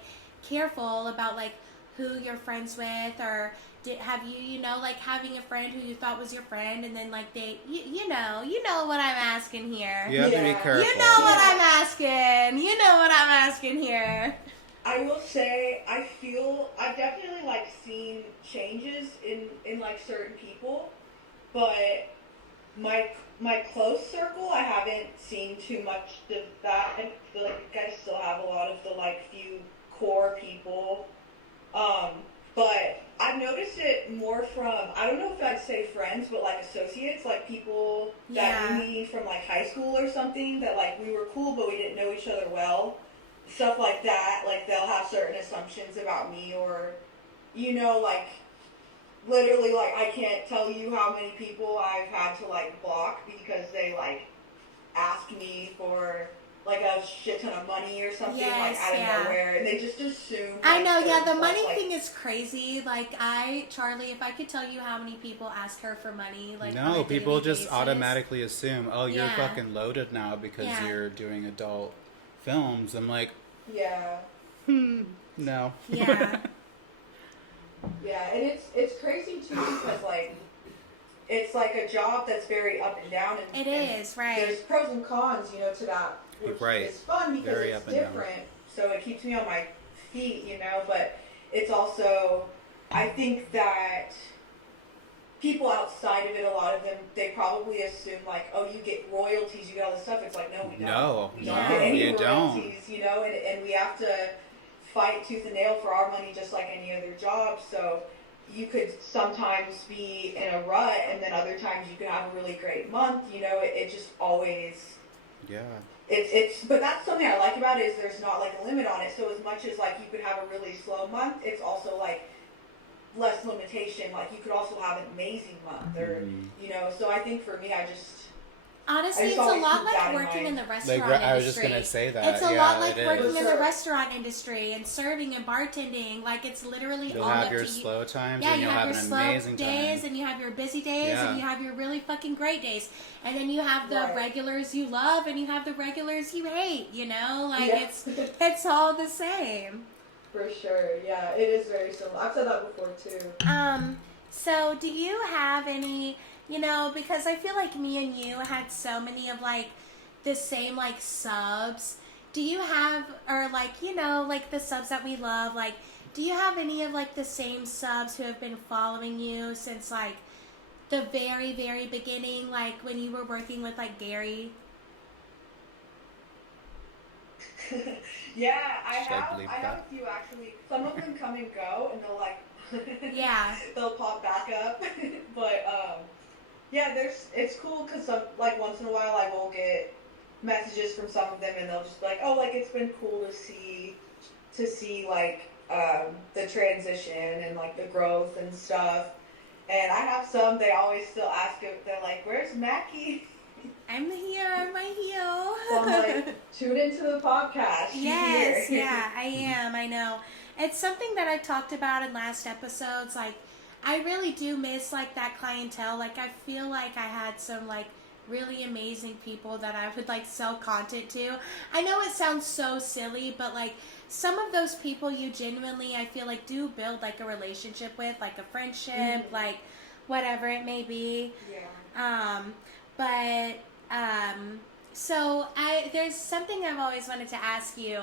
careful about like who you're friends with, or have you, you know, like having a friend who you thought was your friend and then like you know what I'm asking here. You have to be Yeah. careful. You know what I'm asking. You know what I'm asking here. I will say I've definitely like seen changes in like certain people, but my close circle I haven't seen too much of that. I feel like I still have a lot of the like few core people. But I've noticed it more from, I don't know if I'd say friends, but like associates, like people that knew me from like high school or something, that like we were cool but we didn't know each other well. Stuff like that, like they'll have certain assumptions about me, or, you know, like literally, like I can't tell you how many people I've had to like block because they like ask me for like a shit ton of money or something, like out of nowhere, and they just assume. Like, I know, yeah, the stuff, money like, thing is crazy. Like Charlie, if I could tell you how many people ask her for money, like No, people daily just basis. automatically assume, oh, you're Yeah. fucking loaded now because Yeah. you're doing adult films. I'm like, yeah. no. Yeah. Yeah, and it's crazy too because like it's like a job that's very up and down, and It is, right. There's pros and cons, you know, to that, which Right. is fun because Very it's up and down. different. So it keeps me on my feet, you know. But it's also, I think that people outside of it, a lot of them, they probably assume like, oh, you get royalties, you get all this stuff. It's like, no, we don't. No, we no, don't get any you don't. royalties, you know, and we have to fight tooth and nail for our money just like any other job. So you could sometimes be in a rut, and then other times you could have a really great month, you know. It just always, Yeah. it's but that's something I like about it, is there's not like a limit on it. So as much as like you could have a really slow month, it's also like less limitation. Like you could also have an amazing month, or you know. So I think for me, Honestly, I it's just a always lot keep like that in working in mind. the restaurant Like, industry. I was just gonna say that. It's a yeah, lot like it working is. in the restaurant industry and serving and bartending. Like it's literally You'll all have up your to you. slow times Yeah, and you you'll have have your an slow amazing days, time. and you have your busy days, Yeah. and you have your really fucking great days, and then you have the Right. regulars you love, and you have the regulars you hate. You know, like Yeah. it's all the same. For sure, yeah, it is very similar. I've said that before too. So do you have any, you know, because I feel like me and you had so many of like the same like subs. Do you have, or like, you know, like the subs that we love, like, do you have any of like the same subs who have been following you since like the very, very beginning, like when you were working with like Gary? Yeah, Should I believe I have that? a few actually. Some of them come and go, and they'll like, Yeah. they'll pop back up. But yeah, it's cool because some, like, once in a while I will get messages from some of them, and they'll just be like, oh, like it's been cool to see like the transition and like the growth and stuff. And I have some, they always still ask it. They're like, where's Mackie? I'm here, I'm right here. So I'm like, tune into the podcast. She's Yes, here. yeah, I am. I know. It's something that I talked about in last episodes. Like, I really do miss, like, that clientele. Like, I feel like I had some, like, really amazing people that I would, like, sell content to. I know it sounds so silly, but, like, some of those people you genuinely, I feel like, do build, like, a relationship with, like, a friendship, like, whatever it may be. Yeah. So there's something I've always wanted to ask you,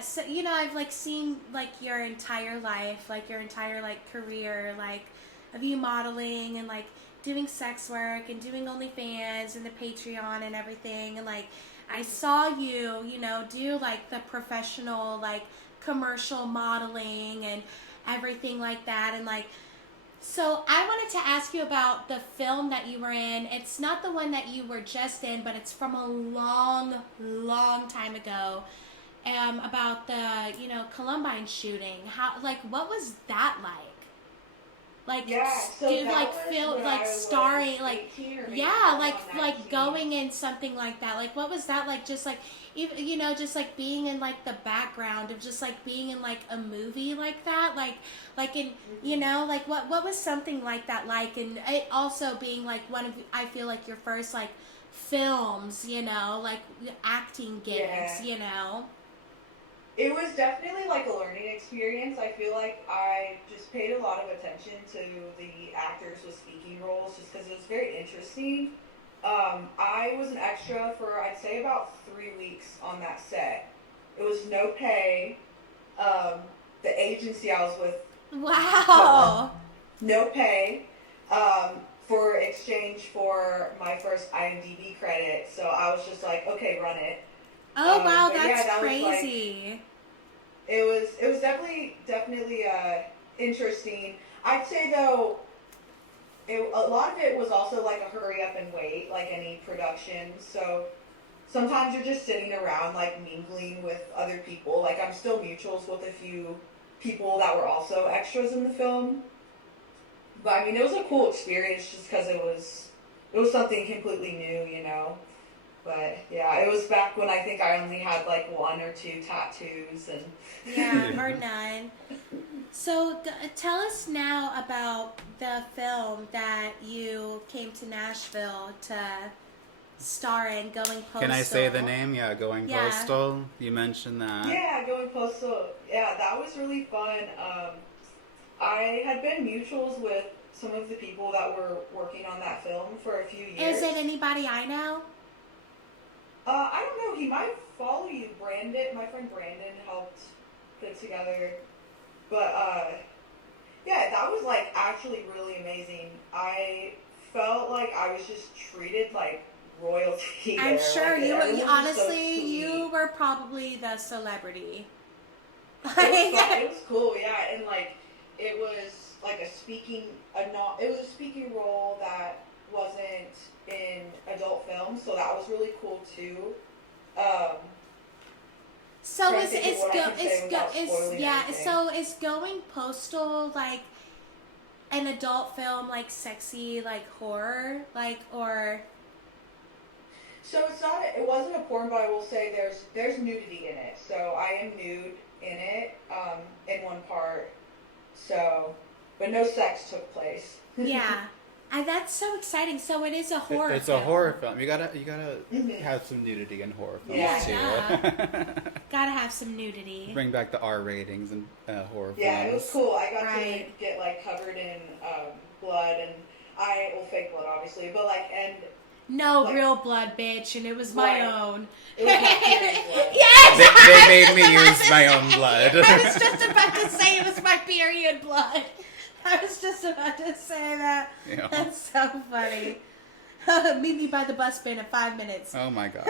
so, you know, I've like seen like your entire life, like your entire like career, like of you modeling and like doing sex work and doing OnlyFans and the Patreon and everything. And like, I saw you, you know, do like the professional, like commercial modeling and everything like that. And like, so I wanted to ask you about the film that you were in. It's not the one that you were just in, but it's from a long, long time ago. About the, you know, Columbine shooting. How, like, what was that like? Like, Yeah, so dude, that like, was feel, when like, I was starring, like, 18 or maybe yeah, going on like 19. going in something like that. Like, what was that like? Just like, even, you know, just like being in like the background of just like being in like a movie like that, like in, you know, like what was something like that like? And it also being like one of, I feel like your first like films, you know, like acting gigs, Yeah. you know. It was definitely like a learning experience. I feel like I just paid a lot of attention to the actors with speaking roles just because it was very interesting. I was an extra for, I'd say, about 3 weeks on that set. It was no pay. The agency I was with, Wow. no pay, for exchange for my first IMDb credit. So I was just like, okay, run it. Oh wow, but that's that was, like, crazy. it was definitely interesting. I'd say though, a lot of it was also like a hurry up and wait, like any production. So sometimes you're just sitting around like mingling with other people. Like I'm still mutuals with a few people that were also extras in the film. But I mean, it was a cool experience just because it was something completely new, you know. But yeah, it was back when I think I only had like 1 or 2 tattoos and Yeah, or none. So tell us now about the film that you came to Nashville to star in, Going Postal. Can I say the name? Yeah, Going Yeah. Postal. You mentioned that. yeah, Going Postal. Yeah, that was really fun. I had been mutuals with some of the people that were working on that film for a few years. Is it anybody I know? I don't know. He might follow you. Brandon, my friend Brandon, helped put together. But yeah, that was like actually really amazing. I felt like I was just treated like royalty. I'm there. sure Like, you everyone was just so honestly, sweet. you were probably the celebrity. It was fun. It was cool, yeah, and like it was like it was a speaking role that wasn't in adult film, so that was really cool too. So Trying to think of what I can say without spoiling anything. so is Going Postal like an adult film, like sexy, like horror, like, or So it wasn't a porn, but I will say there's nudity in it. So I am nude in it, in one part. So, but no sex took place. yeah. That's so exciting. So it is a horror. It's film. a horror film. You gotta Mhm. have some nudity in horror films Yeah, too. Gotta have some nudity. Bring back the R ratings in horror Yeah, films. it was cool. I got Right. to get like covered in blood, and fake blood obviously, but like, and No Like- real blood, bitch, and it was my Right. own. it was my period blood. Yes, They made me use my own blood. I was just about to say it was my period blood. I was just about to say that. Yeah. That's so funny. Meet me by the bus bin in 5 minutes. Oh my god.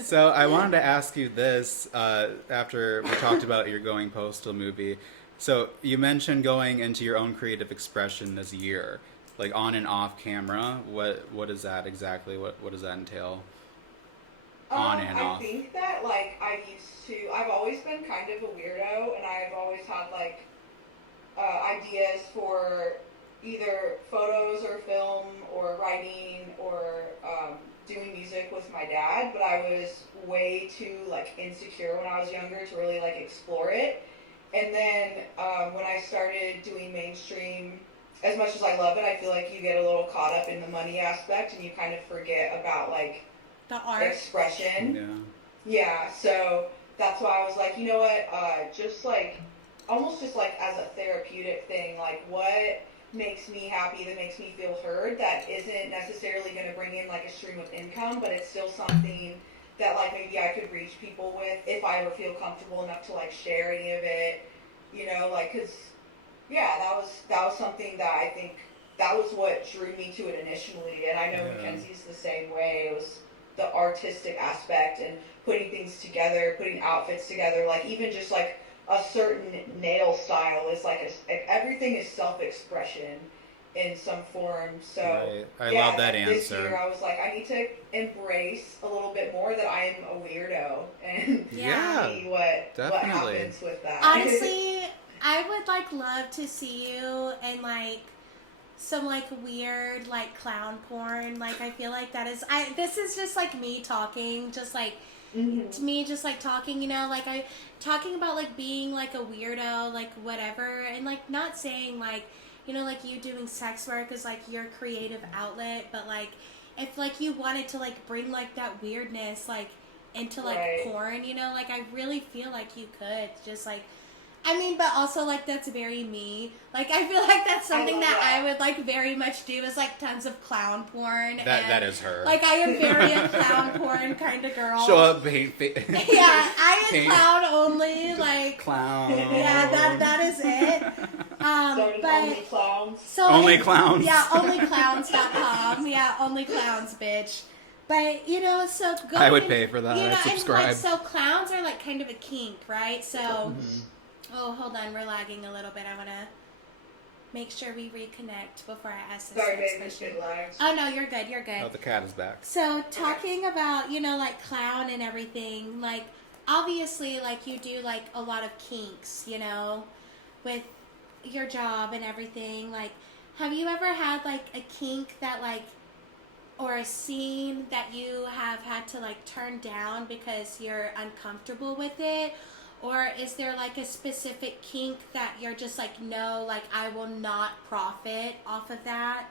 So I wanted to ask you this after we talked about your Going Postal movie. So you mentioned going into your own creative expression this year, like on and off camera. What is that exactly? What does that entail? On and I off. think that like I've always been kind of a weirdo, and I've always had like ideas for either photos or film or writing or doing music with my dad, but I was way too like insecure when I was younger to really like explore it. And then when I started doing mainstream, as much as I love it, I feel like you get a little caught up in the money aspect and you kind of forget about like The art. expression. Yeah. Yeah, so that's why I was like, you know what, just like, almost just like as a therapeutic thing, like what makes me happy, that makes me feel heard, that isn't necessarily going to bring in like a stream of income, but it's still something that like maybe I could reach people with if I ever feel comfortable enough to like share any of it, you know, like, cause yeah, that was something that I think that was what drew me to it initially, and I know Yeah. Mackenzie's the same way. It was the artistic aspect and putting things together, putting outfits together, like even just like a certain nail style is like everything is self-expression in some form. So Right. I yeah, love that this answer. year I was like, I need to embrace a little bit more that I am a weirdo and Yeah. see what definitely. happens with that. Honestly, I would like love to see you in like some like weird like clown porn. Like I feel like that is this is just like me talking, just like Mhm. to me just like talking, you know, like I talking about like being like a weirdo, like whatever, and like not saying like, you know, like you doing sex work is like your creative outlet, but like if like you wanted to like bring like that weirdness like into like Right. porn, you know, like I really feel like you could just like I mean, but also, like, that's very me. Like, I feel like that's something that I would, like, very much do is, like, tons of clown porn. That is her. Like, I am very a clown porn kind of girl. Show up, paint. Yeah, I am clown only, like... Clown. Yeah, that is it. So but... only clowns? So only clowns. Yeah, onlyclowns.com. Yeah, only clowns, bitch. But, you know, so going... I would pay for that. You know, I'd subscribe. And, like, so clowns are, like, kind of a kink, right? So... Oh, hold on, we're lagging a little bit. I want to make sure we reconnect before I ask this next question. Oh, no, you're good, Oh, the cat is back. So, talking about, you know, like, clown and everything, like, obviously, like, you do, like, a lot of kinks, you know, with your job and everything. Like, have you ever had, like, a kink that, like, or a scene that you have had to, like, turn down because you're uncomfortable with it? Or is there, like, a specific kink that you're just like, no, like, I will not profit off of that?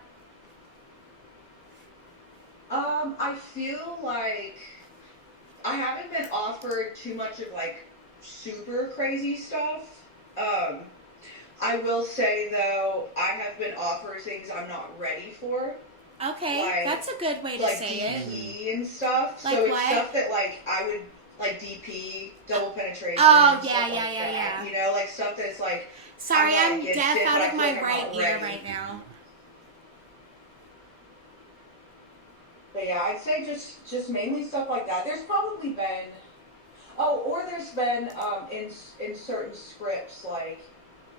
I feel like I haven't been offered too much of, like, super crazy stuff. I will say, though, I have been offered things I'm not ready for. Okay, like, that's a good way to say it. Like DP and stuff. Like so it's what? stuff that, like, I would... Like DP, double penetration. Oh, yeah. You know, like stuff that's like. Sorry, I'm deaf out of my like right ear right now. But yeah, I'd say just mainly stuff like that. There's probably been, or there's been in certain scripts like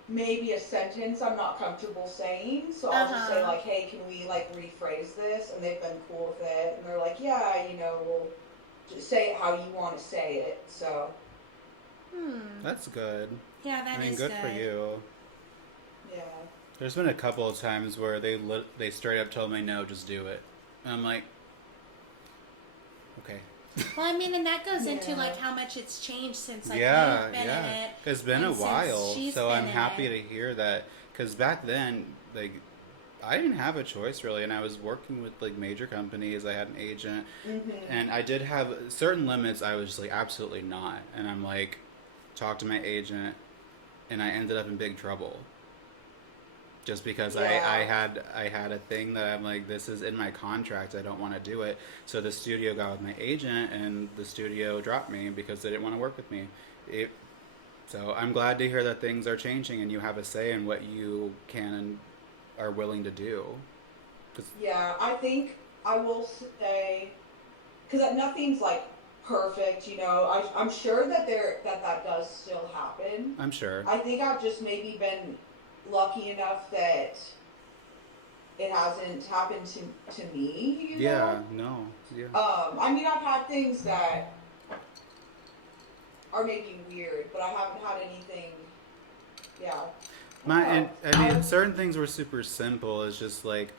maybe a sentence I'm not comfortable saying, so I'll just say like, hey, can we like rephrase this? And they've been cool with it, and they're like, yeah, you know, we'll. Just say it how you want to say it, so. That's good. Yeah, that is good for you. Yeah. There's been a couple of times where they straight up told me, no, just do it. And I'm like, okay. Well, I mean, and that goes into, like, how much it's changed since, like, yeah, you've been in it. It's been a while, so I'm happy to hear that. Because back then, like, I didn't have a choice really, and I was working with like major companies. I had an agent, and I did have certain limits. I was just like absolutely not, and I'm like, talked to my agent, and I ended up in big trouble. Just because I had a thing that I'm like, this is in my contract. I don't want to do it. So the studio got with my agent, and the studio dropped me because they didn't want to work with me. So I'm glad to hear that things are changing, and you have a say in what you can and are willing to do. Yeah, I think I will say, because nothing's like perfect, you know. I'm sure that that does still happen. I'm sure. I think I've just maybe been lucky enough that it hasn't happened to me. You know? Yeah. I mean, I've had things that are maybe weird, but I haven't had anything. Yeah. I mean, certain things were super simple. It's just like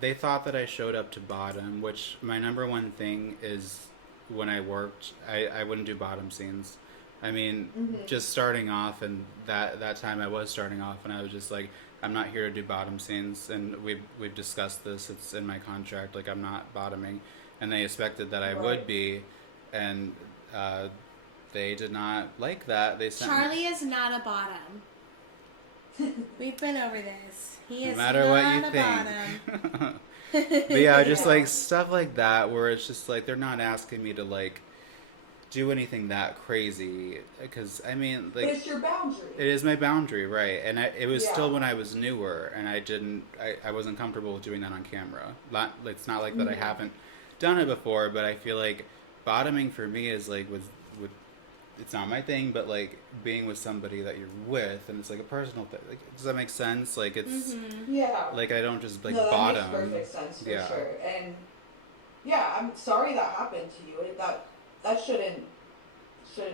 they thought that I showed up to bottom, which my number one thing is when I worked, I wouldn't do bottom scenes. I mean, just starting off, and that time I was starting off, and I was just like, I'm not here to do bottom scenes, and we've discussed this. It's in my contract. Like, I'm not bottoming, and they expected that I would be, and they did not like that. They sent Charlie is not a bottom. We've been over this. He is no matter not what you a think. bottom. But yeah, just like stuff like that, where it's just like they're not asking me to like do anything that crazy, because I mean, like, but it's your boundary. It is my boundary, right? And it was still when I was newer, and I wasn't comfortable with doing that on camera. It's not like that I haven't done it before, but I feel like bottoming for me is like with it's not my thing, but like being with somebody that you're with, and it's like a personal thing. Like, does that make sense? Like, it's like I don't just like bottom. That makes perfect sense for sure. And yeah, I'm sorry that happened to you. That shouldn't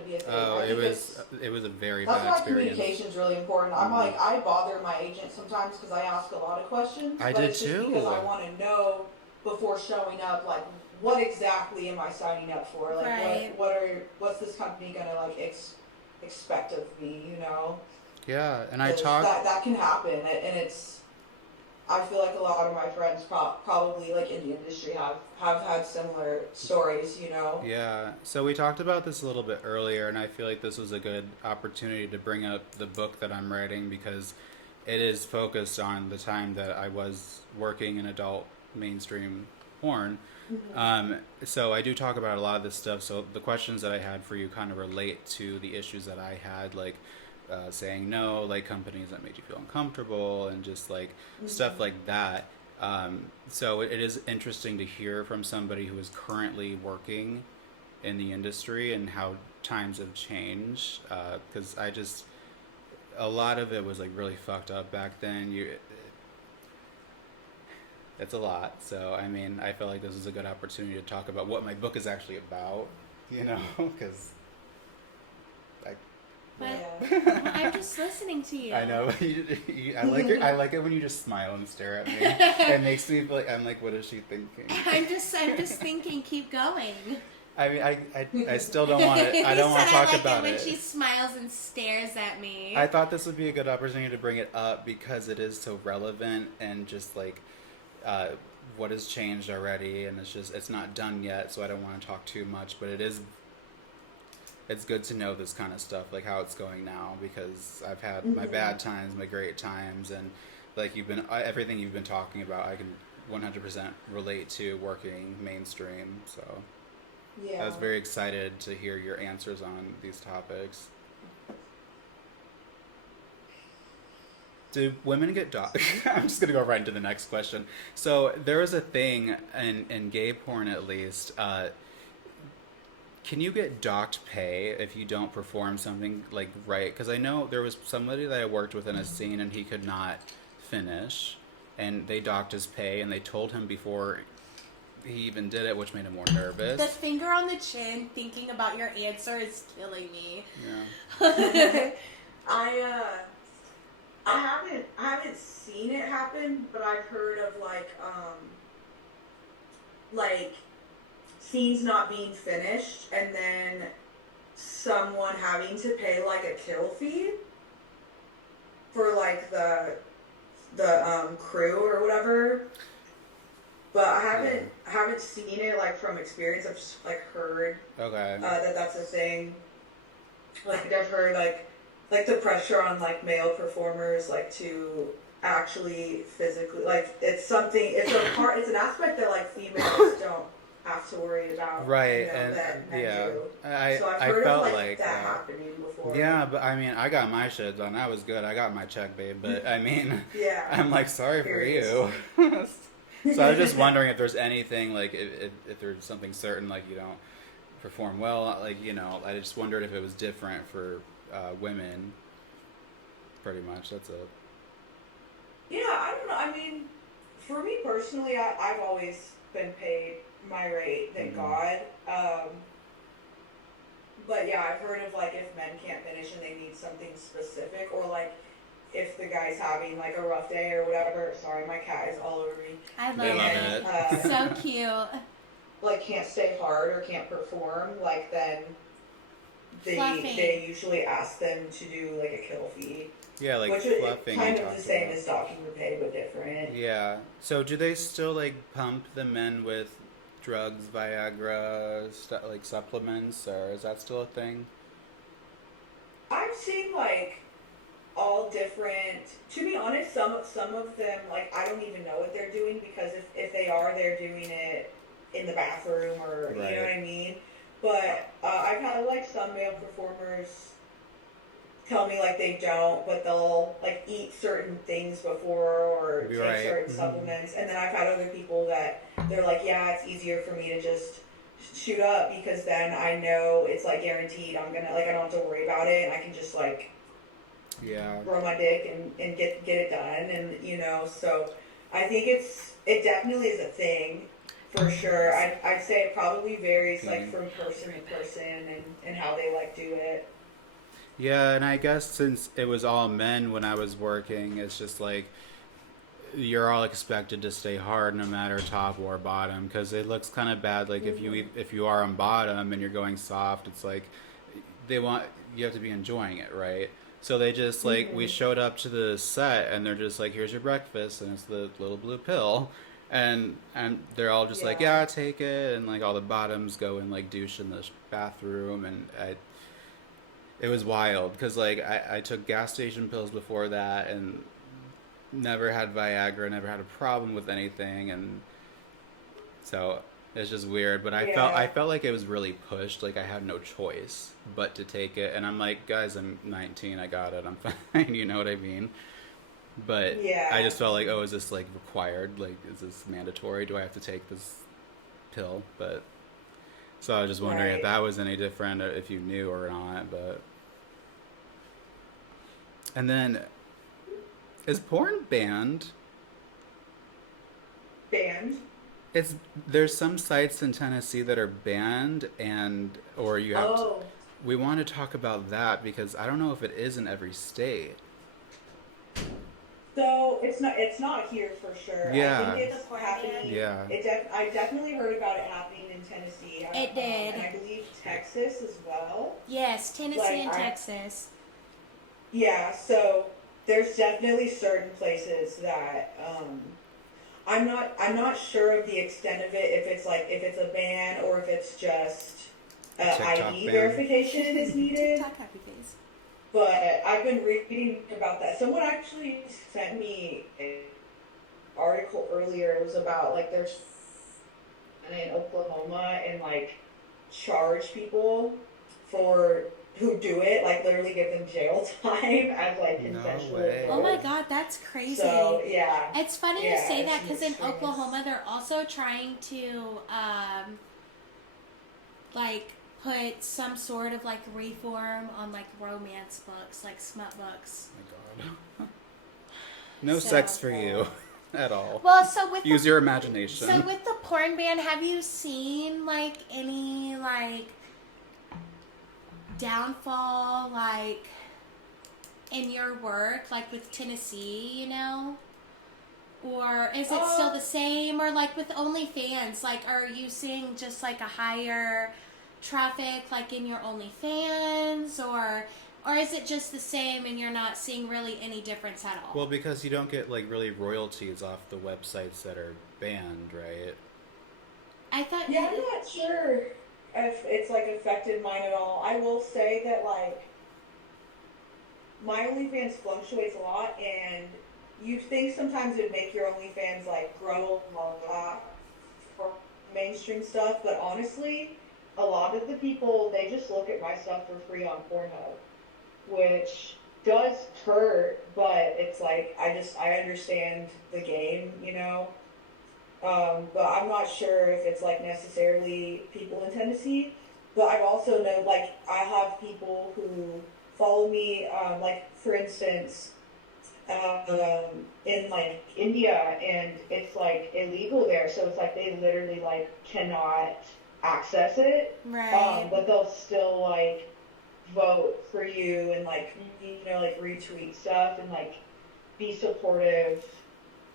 be a thing. Oh, it was a very bad experience. That's why communication is really important. I'm like, I bother my agent sometimes because I ask a lot of questions. I did too. Because I want to know before showing up, like, what exactly am I signing up for? Like, what's this company gonna like expect of me? You know? Yeah, and I talk. That can happen, and it's I feel like a lot of my friends probably like in the industry have had similar stories, you know. Yeah, so we talked about this a little bit earlier, and I feel like this was a good opportunity to bring up the book that I'm writing because it is focused on the time that I was working in adult mainstream porn. So I do talk about a lot of this stuff. So the questions that I had for you kind of relate to the issues that I had, like saying no, like companies that made you feel uncomfortable, and just like stuff like that. So it is interesting to hear from somebody who is currently working in the industry and how times have changed. Because a lot of it was like really fucked up back then. It's a lot. So I mean, I feel like this is a good opportunity to talk about what my book is actually about. You know, because But I'm just listening to you. I know. I like it when you just smile and stare at me. It makes me feel like I'm like, what is she thinking? I'm just thinking, keep going. I mean, I still don't want to. I don't want to talk about it. When she smiles and stares at me. I thought this would be a good opportunity to bring it up because it is so relevant and just like what has changed already, and it's not done yet, so I don't want to talk too much. But it's good to know this kind of stuff, like how it's going now, because I've had my bad times, my great times, and like everything you've been talking about, I can 100% relate to working mainstream. So Yeah. I was very excited to hear your answers on these topics. Do women get docked? I'm just going to go right into the next question. So there is a thing in gay porn, at least. Can you get docked pay if you don't perform something like right? Because I know there was somebody that I worked with in a scene and he could not finish. And they docked his pay and they told him before he even did it, which made him more nervous. The finger on the chin, thinking about your answer, is killing me. Yeah. I haven't seen it happen, but I've heard of like scenes not being finished and then someone having to pay like a kill fee for like the crew or whatever. But I haven't seen it like from experience. I've just like heard that's a thing. Like I've heard like the pressure on like male performers like to actually physically like it's an aspect that like females don't have to worry about, right? You know, And that men yeah, do. So I've I heard felt of like that happening before. Yeah, but I mean, I got my shit done. That was good. I got my check, babe. But I mean, Yeah. I'm like sorry for you. So I was just wondering if there's anything like if there's something certain like you don't perform well, like you know. I just wondered if it was different for women. Pretty much, that's it. Yeah, I don't know. I mean, for me personally, I've always been paid my rate, thank God. But yeah, I've heard of like if men can't finish and they need something specific, or like if the guy's having like a rough day or whatever. Sorry, my cat is all over me. I love it. So cute. Like can't stay hard or can't perform, like then they usually ask them to do like a kill fee. Yeah, like which fluffing. Kind of the same as docking the pay, but different. Yeah. So do they still like pump the men with drugs, Viagra, like supplements, or is that still a thing? I've seen like all different. To be honest, some of them like I don't even know what they're doing, because if they are, they're doing it in the bathroom or right. You know what I mean. But I've had like some male performers tell me like they don't, but they'll like eat certain things before or take certain supplements. And then I've had other people that they're like, yeah, it's easier for me to just shoot up because then I know it's like guaranteed I'm gonna like I don't have to worry about it and I can just like throw my dick and get it done. And you know, so I think it definitely is a thing for sure. I'd say it probably varies like from person to person and how they like do it. Yeah, and I guess since it was all men when I was working, it's just like you're all expected to stay hard no matter top or bottom, because it looks kind of bad. Like if you are on bottom and you're going soft, it's like you have to be enjoying it, right? So they just like we showed up to the set and they're just like, here's your breakfast, and it's the little blue pill, and they're all just like, yeah, take it, and like all the bottoms go and like douche in the bathroom, and it was wild because like I took gas station pills before that and never had Viagra, never had a problem with anything, and so it's just weird. But I felt like it was really pushed, like I had no choice but to take it, and I'm like, guys, I'm 19, I got it, I'm fine. You know what I mean? But I just felt like, oh, is this like required? Like, is this mandatory? Do I have to take this pill? But so I was just wondering if that was any different, or if you knew or not. But and then, is porn banned? Banned? There's some sites in Tennessee that are banned, or you have to, we want to talk about that because I don't know if it is in every state. So it's not here for sure. Yeah. I think it's happening. Yeah. I definitely heard about it happening in Tennessee. It did. And I believe Texas as well. Yes, Tennessee and Texas. Yeah, so there's definitely certain places that I'm not sure of the extent of it, if it's a ban or if it's just ID verification is needed. TikTok happy face. But I've been reading about that. Someone actually sent me an article earlier. It was about like there's in Oklahoma and like charge people who do it, like literally give them jail time as like consensual. Oh my god, that's crazy. So yeah, it's funny you say that because in Oklahoma they're also trying to like put some sort of like reform on like romance books, like smut books. Oh my god. No sex for you at all. Well, so with use your imagination. So with the porn ban, have you seen like any like downfall like in your work, like with Tennessee, you know? Or is it still the same? Or like with OnlyFans, like are you seeing just like a higher traffic like in your OnlyFans, or is it just the same and you're not seeing really any difference at all? Well, because you don't get like really royalties off the websites that are banned, right? I thought I'm not sure if it's like affected mine at all. I will say that like my OnlyFans fluctuates a lot, and you think sometimes it'd make your OnlyFans like grow a lot for mainstream stuff, but honestly, a lot of the people, they just look at my stuff for free on Pornhub, which does hurt, but it's like, I understand the game, you know? But I'm not sure if it's like necessarily people in Tennessee, but I've also known, like, I have people who follow me, like, for instance, in like India, and it's like illegal there, so it's like they literally like cannot access it, right? But they'll still like vote for you and like, you know, like retweet stuff and like be supportive.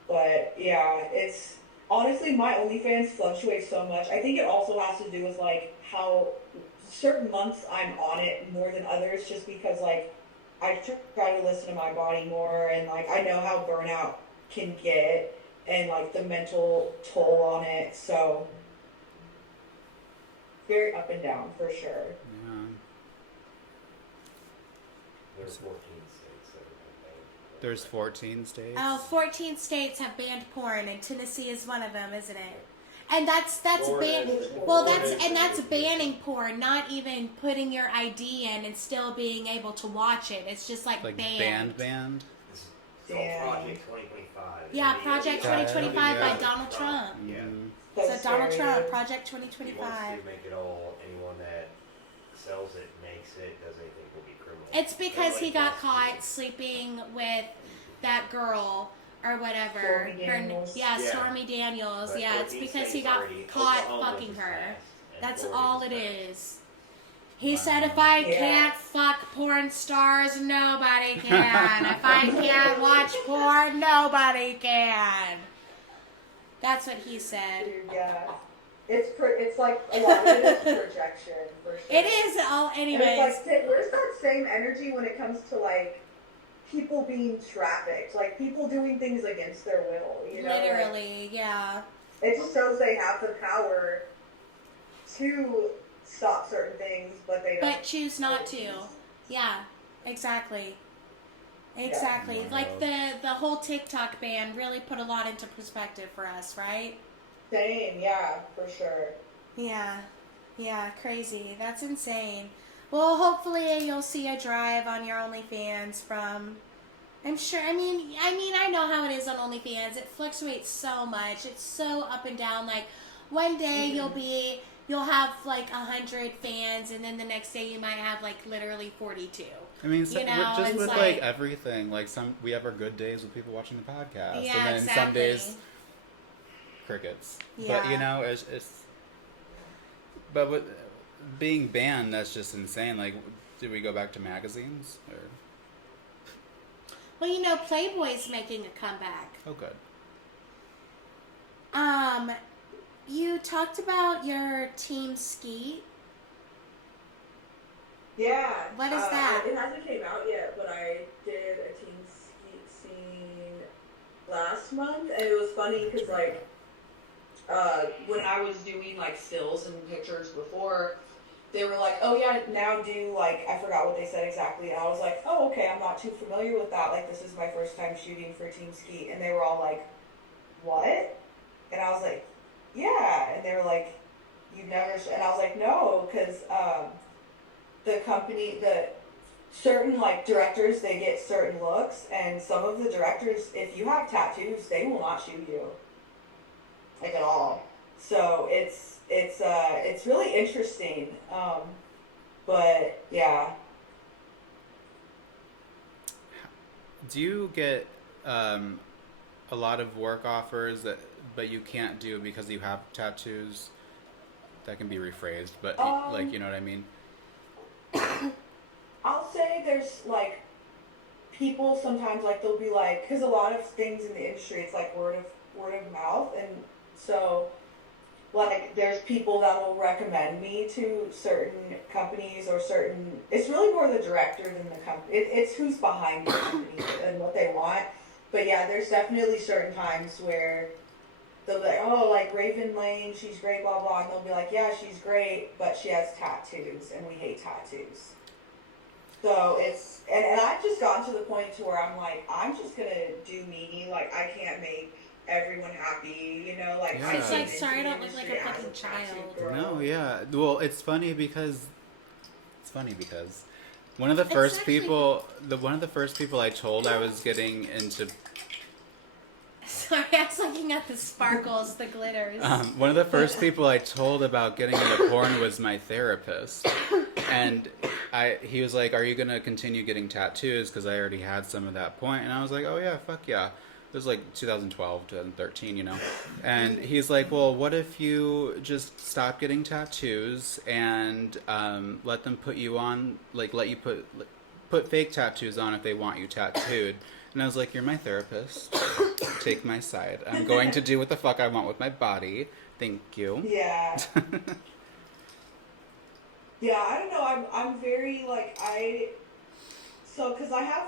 But yeah, it's honestly, my OnlyFans fluctuates so much. I think it also has to do with like how certain months I'm on it more than others, just because like I try to listen to my body more, and like I know how burnout can get and like the mental toll on it. So very up and down for sure. Yeah. There's 14 states that are banned. There's 14 states. Oh, 14 states have banned porn, and Tennessee is one of them, isn't it? And that's banning porn, not even putting your ID in and still being able to watch it. It's just like banned. Banned. It's called Project 2025. Yeah, Project 2025 by Donald Trump. Yeah. So Donald Trump, Yeah. Project He wants 2025. to make it all, anyone that sells it, makes it, does anything will be criminal. It's because he Everybody got caught sleeping with that girl or whatever. Stormy Daniels. Yeah, Yeah. Stormy Daniels. But Yeah, it's 14 because he states got already- caught Oklahoma fucking just her. passed, and That's Florida all just it passed. is. He said, if I Yeah. can't fuck porn stars, nobody can. If I can't watch porn, nobody can. That's what he said. Yeah. It's like a lot of it is projection for sure. It is all, And anyways. it's like, where's that same energy when it comes to like people being trafficked, like people doing things against their will? You know, Literally, like, yeah. it just shows they have the power to stop certain things, but they don't. But choose not to. Yeah, exactly. Exactly. Yeah. Like the whole TikTok ban really put a lot into perspective for us, right? Same, yeah, for sure. Yeah. Yeah, crazy. That's insane. Well, hopefully you'll see a drive on your OnlyFans from, I'm sure, I mean, I know how it is on OnlyFans. It fluctuates so much. It's so up and down. Like, one day you'll have like 100 fans, and then the next day you might have like literally 42. I mean, so, You know, just it's with like- like everything, like we have our good days with people watching the podcast, Yeah, and then exactly. some days crickets. Yeah. But you know, but with being banned, that's just insane. Like, did we go back to magazines? Or Well, you know, Playboy's making a comeback. oh, good. You talked about your team Skeet. Yeah. What is that? It hasn't came out yet, but I did a Team Skeet scene last month, and it was funny because like when I was doing like stills and pictures before, they were like, "Oh yeah, now do like," I forgot what they said exactly, and I was like, "Oh okay, I'm not too familiar with that. Like this is my first time shooting for Team Skeet," and they were all like, "What?" And I was like, "Yeah," and they were like, "You never," and I was like, "No," because the company, the certain like directors, they get certain looks, and some of the directors, if you have tattoos, they will not shoot you, like at all. So it's really interesting. But yeah. Do you get a lot of work offers but you can't do because you have tattoos? That can be rephrased, but like, you know what I mean? I'll say there's like people sometimes like they'll be like, because a lot of things in the industry it's like word of mouth, and so like there's people that will recommend me to certain companies or certain, it's really more the director than the company. It's who's behind the company and what they want. But yeah, there's definitely certain times where they'll be like, "Oh, like Raven Lane, she's great, blah blah," and they'll be like, "Yeah, she's great, but she has tattoos, and we hate tattoos." So it's, and I've just gotten to the point to where I'm like, I'm just gonna do me. Like I can't make everyone happy, you know. Like Yeah. I It's came like, into sorry, I the don't look like a industry as fucking tattoo child. girl. No, yeah. Well, it's funny because one of the first actually- people, one of the first people I told I was getting into, Sorry, I was looking at the sparkles, the glitters. one of the first people I told about getting into porn was my therapist, and he was like, "Are you gonna continue getting tattoos?" Because I already had some at that point, and I was like, "Oh yeah, fuck yeah." It was like 2012, 2013, you know. And he's like, "Well, what if you just stop getting tattoos and let them put you on, like let you put fake tattoos on if they want you tattooed?" And I was like, "You're my therapist. Take my side. I'm going to do what the fuck I want with my body. Thank you." Yeah. Yeah, I don't know. I'm very like because I have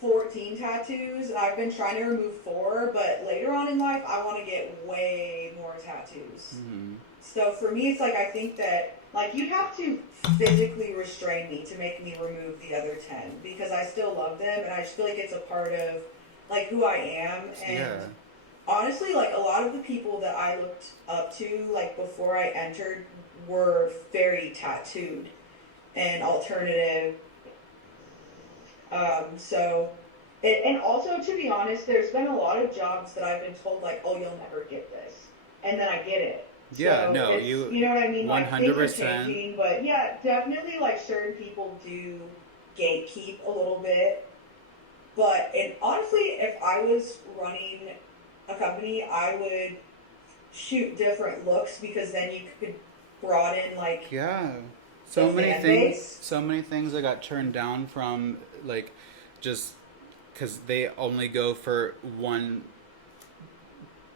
14 tattoos and I've been trying to remove 4, but later on in life I want to get way more tattoos. Mm-hmm. So for me, it's like I think that like you'd have to physically restrain me to make me remove the other 10 because I still love them and I just feel like it's a part of like who I am. And Yeah. honestly, like a lot of the people that I looked up to like before I entered were very tattooed and alternative. And also to be honest, there's been a lot of jobs that I've been told like, "Oh, you'll never get this," and then I get it. Yeah, So no, it's, you know what I mean? Like things are 100%. changing, but yeah, definitely like certain people do gatekeep a little bit. But and honestly, if I was running a company, I would shoot different looks because then you could broaden like Yeah. So the many fan things. base. So many things I got turned down from, like, just because they only go for one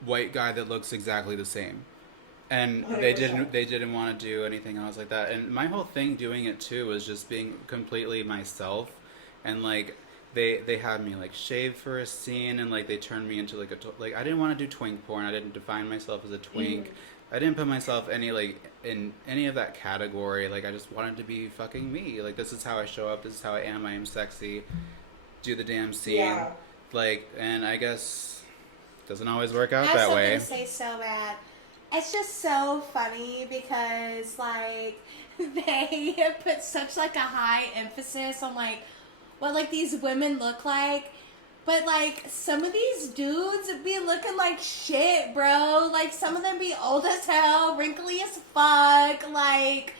white guy that looks exactly the same. And 100%. they didn't want to do anything else like that. And my whole thing doing it too was just being completely myself. And like they had me like shave for a scene, and like they turned me into like like I didn't want to do twink porn. I didn't define myself as a twink. I didn't put myself any like in any of that category. Like I just wanted to be fucking me. Like this is how I show up. This is how I am. I am sexy. Do the damn scene. Yeah. Like, and I guess doesn't always work out I have that something way. to say so bad. It's just so funny because like they put such like a high emphasis on like what like these women look like, but like some of these dudes be looking like shit, bro. Like some of them be old as hell, wrinkly as fuck. Like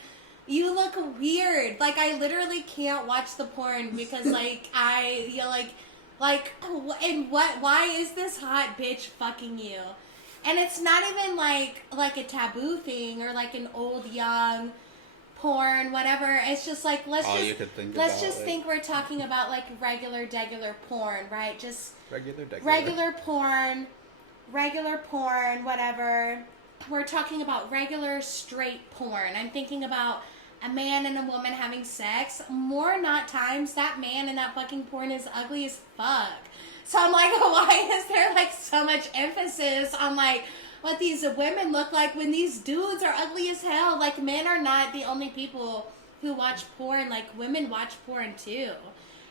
you look weird. Like I literally can't watch the porn because like and what? Why is this hot bitch fucking you? And it's not even like a taboo thing or like an old young porn, whatever. It's just like let's All you could think just about, like- think we're talking about like regular porn, right? Just Regular. regular porn, whatever. We're talking about regular straight porn. I'm thinking about a man and a woman having sex. More not times that man in that fucking porn is ugly as fuck. So I'm like, why is there like so much emphasis on like what these women look like when these dudes are ugly as hell? Like men are not the only people who watch porn. Like women watch porn too.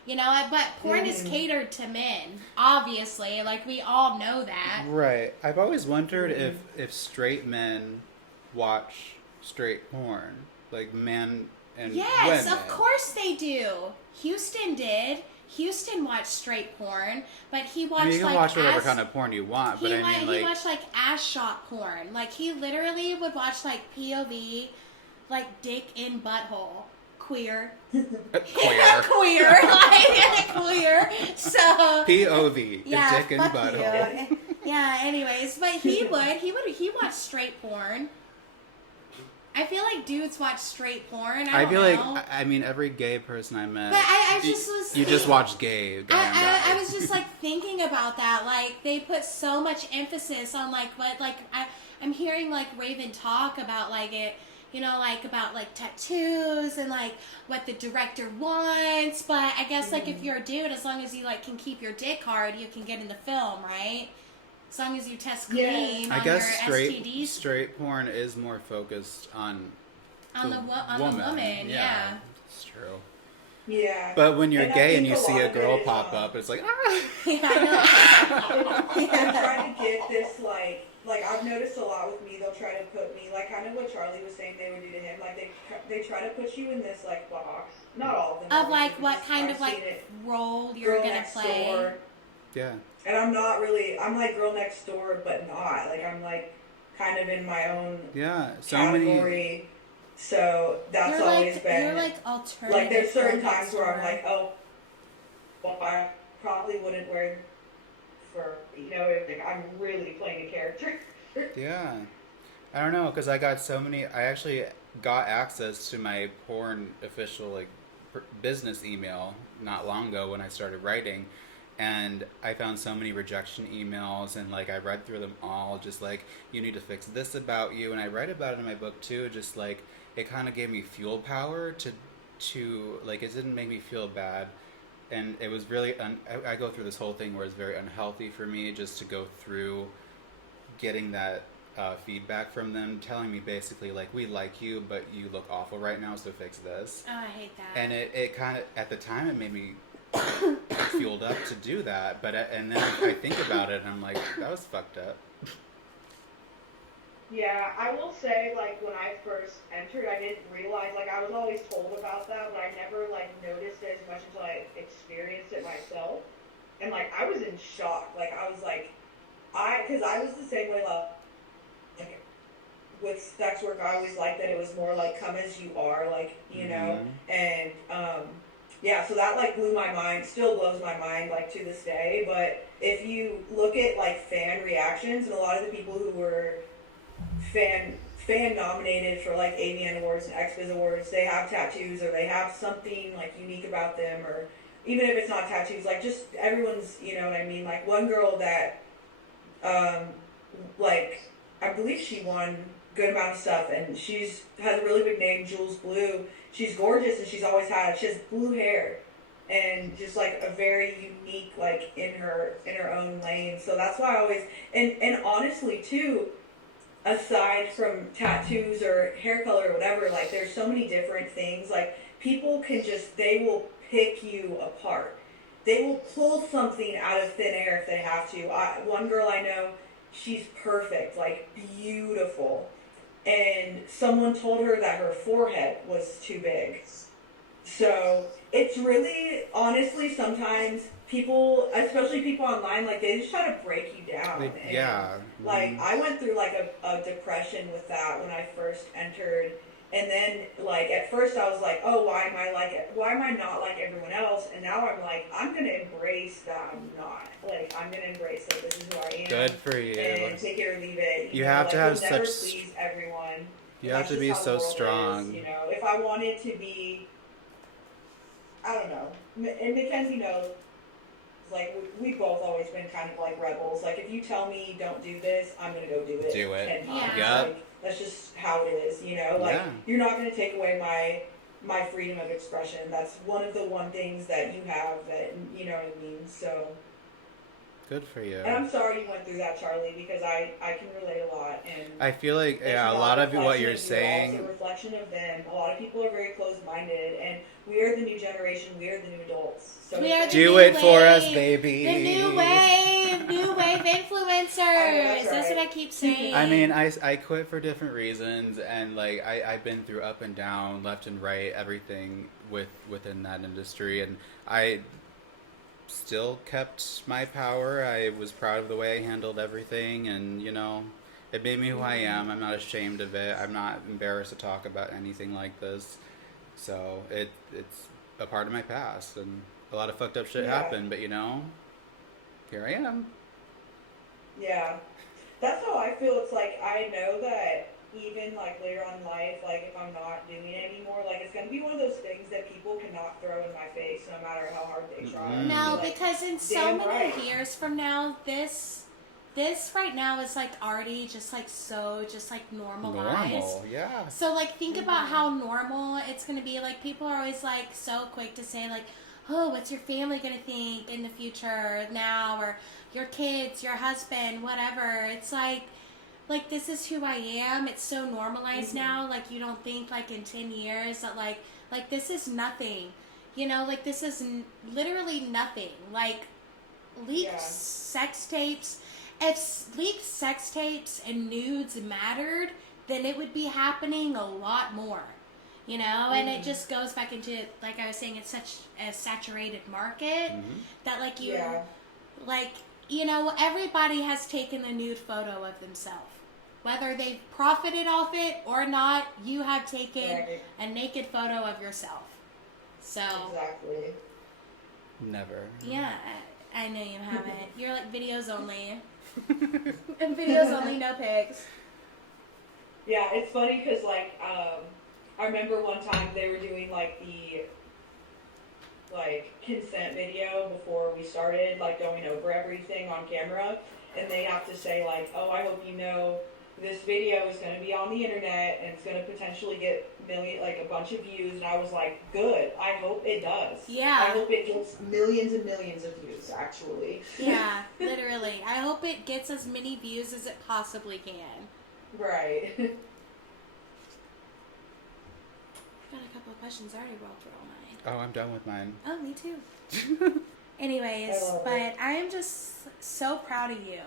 You know, but porn is catered to men, obviously. Like we all know that. Right. I've always wondered if straight men watch straight porn, like men and Yes, women. of course they do. Houston did. Houston watched straight porn, but he watched I mean, you can like watch whatever ass, kind of porn you want, but he, I mean, he like, watched like ass shot porn. Like he literally would watch like POV, like dick in butthole, queer, queer. queer, like queer. So POV, yeah, dick and fuck butthole. you. Yeah. Anyways, but he watched straight porn. I feel like dudes watch straight porn. I feel don't know. like, I mean, every gay person I met. But I just was. You just watch gay. I was just like thinking about that. Like they put so much emphasis on like what like I'm hearing like Raven talk about like it, you know, like about like tattoos and like what the director wants. But I guess like if you're a dude, as long as you like can keep your dick hard, you can get in the film, right? As long as you test clean I on guess your STDs. straight porn is more focused on The woman, yeah. It's true. Yeah. But when you're And I gay and think you a see lot a of girl it is, pop up, it's like, ah! Yeah, I know. They're trying to get this like I've noticed a lot with me. They'll try to put me like kind of what Charlie was saying they would do to him. Like they try to put you in this like box. Not all of them. Of like obviously, what just kind I've of like seen it. role you're Girl gonna next play. door. Yeah. And I'm not really. I'm like girl next door, but not like I'm like kind of in my own Yeah. So category. many. So that's always been. You're like alternative. Like there's certain girl times next where I'm door. like, oh, well, I probably wouldn't wear for like I'm really playing a character. Yeah. I don't know, because I got so many. I actually got access to my porn official like business email not long ago when I started writing, and I found so many rejection emails, and like I read through them all, just like, you need to fix this about you, and I write about it in my book too. Just like it kind of gave me fuel power to like, it didn't make me feel bad. And it was really I go through this whole thing where it's very unhealthy for me just to go through getting that feedback from them, telling me basically like, we like you, but you look awful right now, so fix this. Oh, I hate that. And it kind of, at the time, it made me fueled up to do that. But and then I think about it, and I'm like, that was fucked up. Yeah, I will say, like, when I first entered, I didn't realize, like, I was always told about that, but I never, like, noticed it as much until I experienced it myself. And, like, I was in shock. Like, I was like, because I was the same way, like, with sex work, I always liked that it was more, like, come as you are, like, you know? And, yeah, so that, like, blew my mind, still blows my mind, like, to this day. But if you look at, like, fan reactions, and a lot of the people who were fan nominated for like AVN Awards and XBiz Awards, they have tattoos or they have something like unique about them, or even if it's not tattoos, like just everyone's, you know what I mean? Like one girl that like I believe she won good amount of stuff, and has a really big name, Jules Blue. She's gorgeous, and she has blue hair, and just like a very unique, like in her own lane. So that's why I always, and honestly too, aside from tattoos or hair color or whatever, like there's so many different things. Like people they will pick you apart. They will pull something out of thin air if they have to. One girl I know, she's perfect, like beautiful. And someone told her that her forehead was too big. So it's really, honestly, sometimes people, especially people online, like they just try to break you down. Like, And, yeah. like I went through like a depression with that when I first entered. And then, like, at first I was like, oh, why am I not like everyone else? And now I'm like, I'm going to embrace that I'm not. Like, I'm going to embrace that this is who I am. Good for you. And take it or leave it. You have to have you'll never such... please everyone. You have to be so strong. Is, you know, if I wanted to be, I don't know. And Mackenzie knows, like, we've both always been kind of like rebels. Like, if you tell me don't do this, I'm going to go do it. Do it. 10 times. Yeah. Yep. Like, that's just how it is, you know? Like, Yeah. you're not going to take away my freedom of expression. That's one of the things that you have that, you know what I mean? So... Good for you. And I'm sorry you went through that, Charlie, because I can relate a lot. And I feel like, yeah, a lot of what you're saying... It's a reflection of them. A lot of people are very closed-minded, and we are the new generation. We are the new adults. So We are the Do new it for wave. us, baby. The new wave influencers. that's That's what right. I keep saying. I mean, I quit for different reasons, and like I've been through up and down, left and right, everything within that industry, and I still kept my power. I was proud of the way I handled everything, and you know, it made me who I am. I'm not ashamed of it. I'm not embarrassed to talk about anything like this. So it's a part of my past, and a lot of fucked up shit Yeah. happened, but you know, here I am. Yeah, that's how I feel. It's like I know that even like later on in life, like if I'm not doing it anymore, like it's gonna be one of those things that people cannot throw in my face, no matter how hard they try. Mhm. No, Like, because in so damn many right. years from now, this right now is like already just like so just like normalized. Normal, yeah. So like think about how normal it's gonna be. Like people are always like so quick to say like, oh, what's your family gonna think in the future now, or your kids, your husband, whatever. It's like this is who I am. It's so normalized now. Like you don't think like in 10 years that like this is nothing. You know, like this is literally nothing. Like leaked Yeah. sex tapes. If leaked sex tapes and nudes mattered, then it would be happening a lot more. You know, and it just goes back into, like I was saying, it's such a saturated market that like you, Yeah. like, you know, everybody has taken a nude photo of themselves. Whether they've profited off it or not, you have taken Right. a naked photo of yourself. So, Exactly. Never. yeah, I know you haven't. You're like videos only. And videos only, no pics. Yeah, it's funny because like I remember one time they were doing like the consent video before we started, like going over everything on camera, and they have to say like, oh, I hope you know this video is going to be on the internet and it's going to potentially get a bunch of views. And I was like, good, I hope it does. Yeah. I hope it gets millions and millions of views, actually. Yeah, literally. I hope it gets as many views as it possibly can. Right. I've got a couple of questions. I already rolled through all mine. Oh, I'm done with mine. Oh, me too. Anyways, I love but it. I am just so proud of you.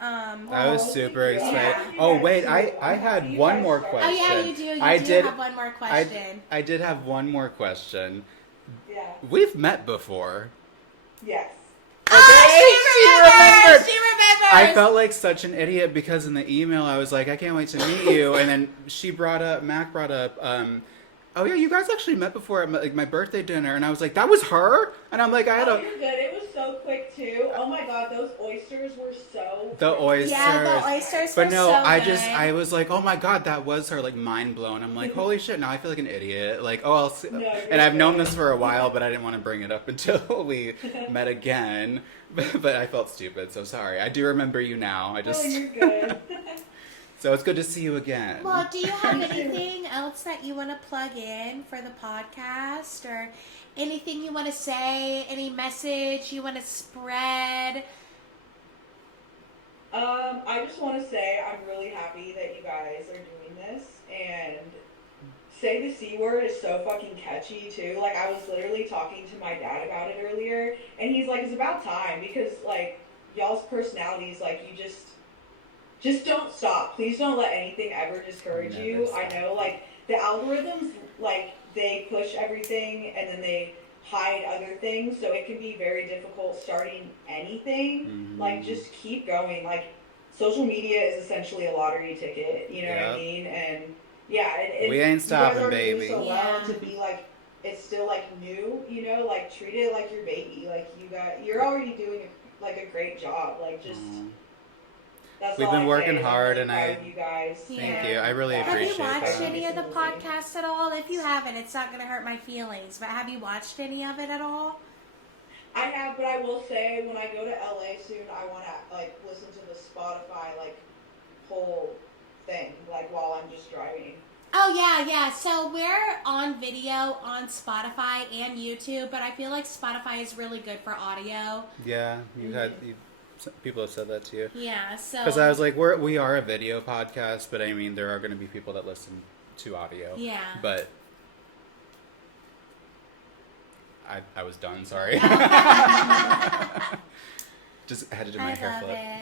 I was Oh, super thank you. excited. Yeah. Oh wait, I had You one guys more start. question. Oh yeah, you do. You I do did- have one more question. I did have one more question. Yeah. We've met before. Yes. Oh, she remembers! She remembers! I felt like such an idiot because in the email I was like, I can't wait to meet you, and then Mac brought up, oh yeah, you guys actually met before at my birthday dinner, and I was like, that was her, and I'm like, I had Oh, a you're good. It was so quick too. Oh my god, those oysters were so. the oysters. Yeah, the oysters But were no, so I good. was like, oh my god, that was her, like mind blown. I'm like, holy shit, now I feel like an idiot. Like, oh, I'll see. No, you're And I've known good. this for a while, but I didn't want to bring it up until we met again. But I felt stupid, so sorry. I do remember you now. I just Oh, you're good. So it's good to see you again. Well, do you have anything else that you want to plug in for the podcast, or anything you want to say, any message you want to spread? I just want to say I'm really happy that you guys are doing this, and say the C word is so fucking catchy too. Like, I was literally talking to my dad about it earlier, and he's like, it's about time, because like y'all's personalities, like, you just don't stop. Please don't let anything ever discourage Never you. stop. I know, like, the algorithms, like, they push everything and then they hide other things, so it can be very difficult starting anything. Mhm. Like, just keep going. Like, social media is essentially a lottery ticket, you know what I mean? And yeah, We ain't stopping, you guys are baby. doing so well Yeah. to be like, it's still like new, you know, like treat it like your baby. Like, you're already doing like a great job. Like, just Mhm. that's We've all been I working say, and I'm hard, really and proud I- of you guys. Thank Thank Yeah. you. I really Have appreciate you watched that. any of the Absolutely. podcasts at all? If you haven't, it's not going to hurt my feelings. But have you watched any of it at all? I have, but I will say, when I go to LA soon, I want to like listen to the Spotify like whole thing, like while I'm just driving. Oh, yeah. So we're on video on Spotify and YouTube, but I feel like Spotify is really good for audio. Yeah, people have said that to you. Yeah, so... Because I was like, we are a video podcast, but I mean, there are going to be people that listen to audio. Yeah. But I was done. Sorry. Just had to do my I hair love flip. it.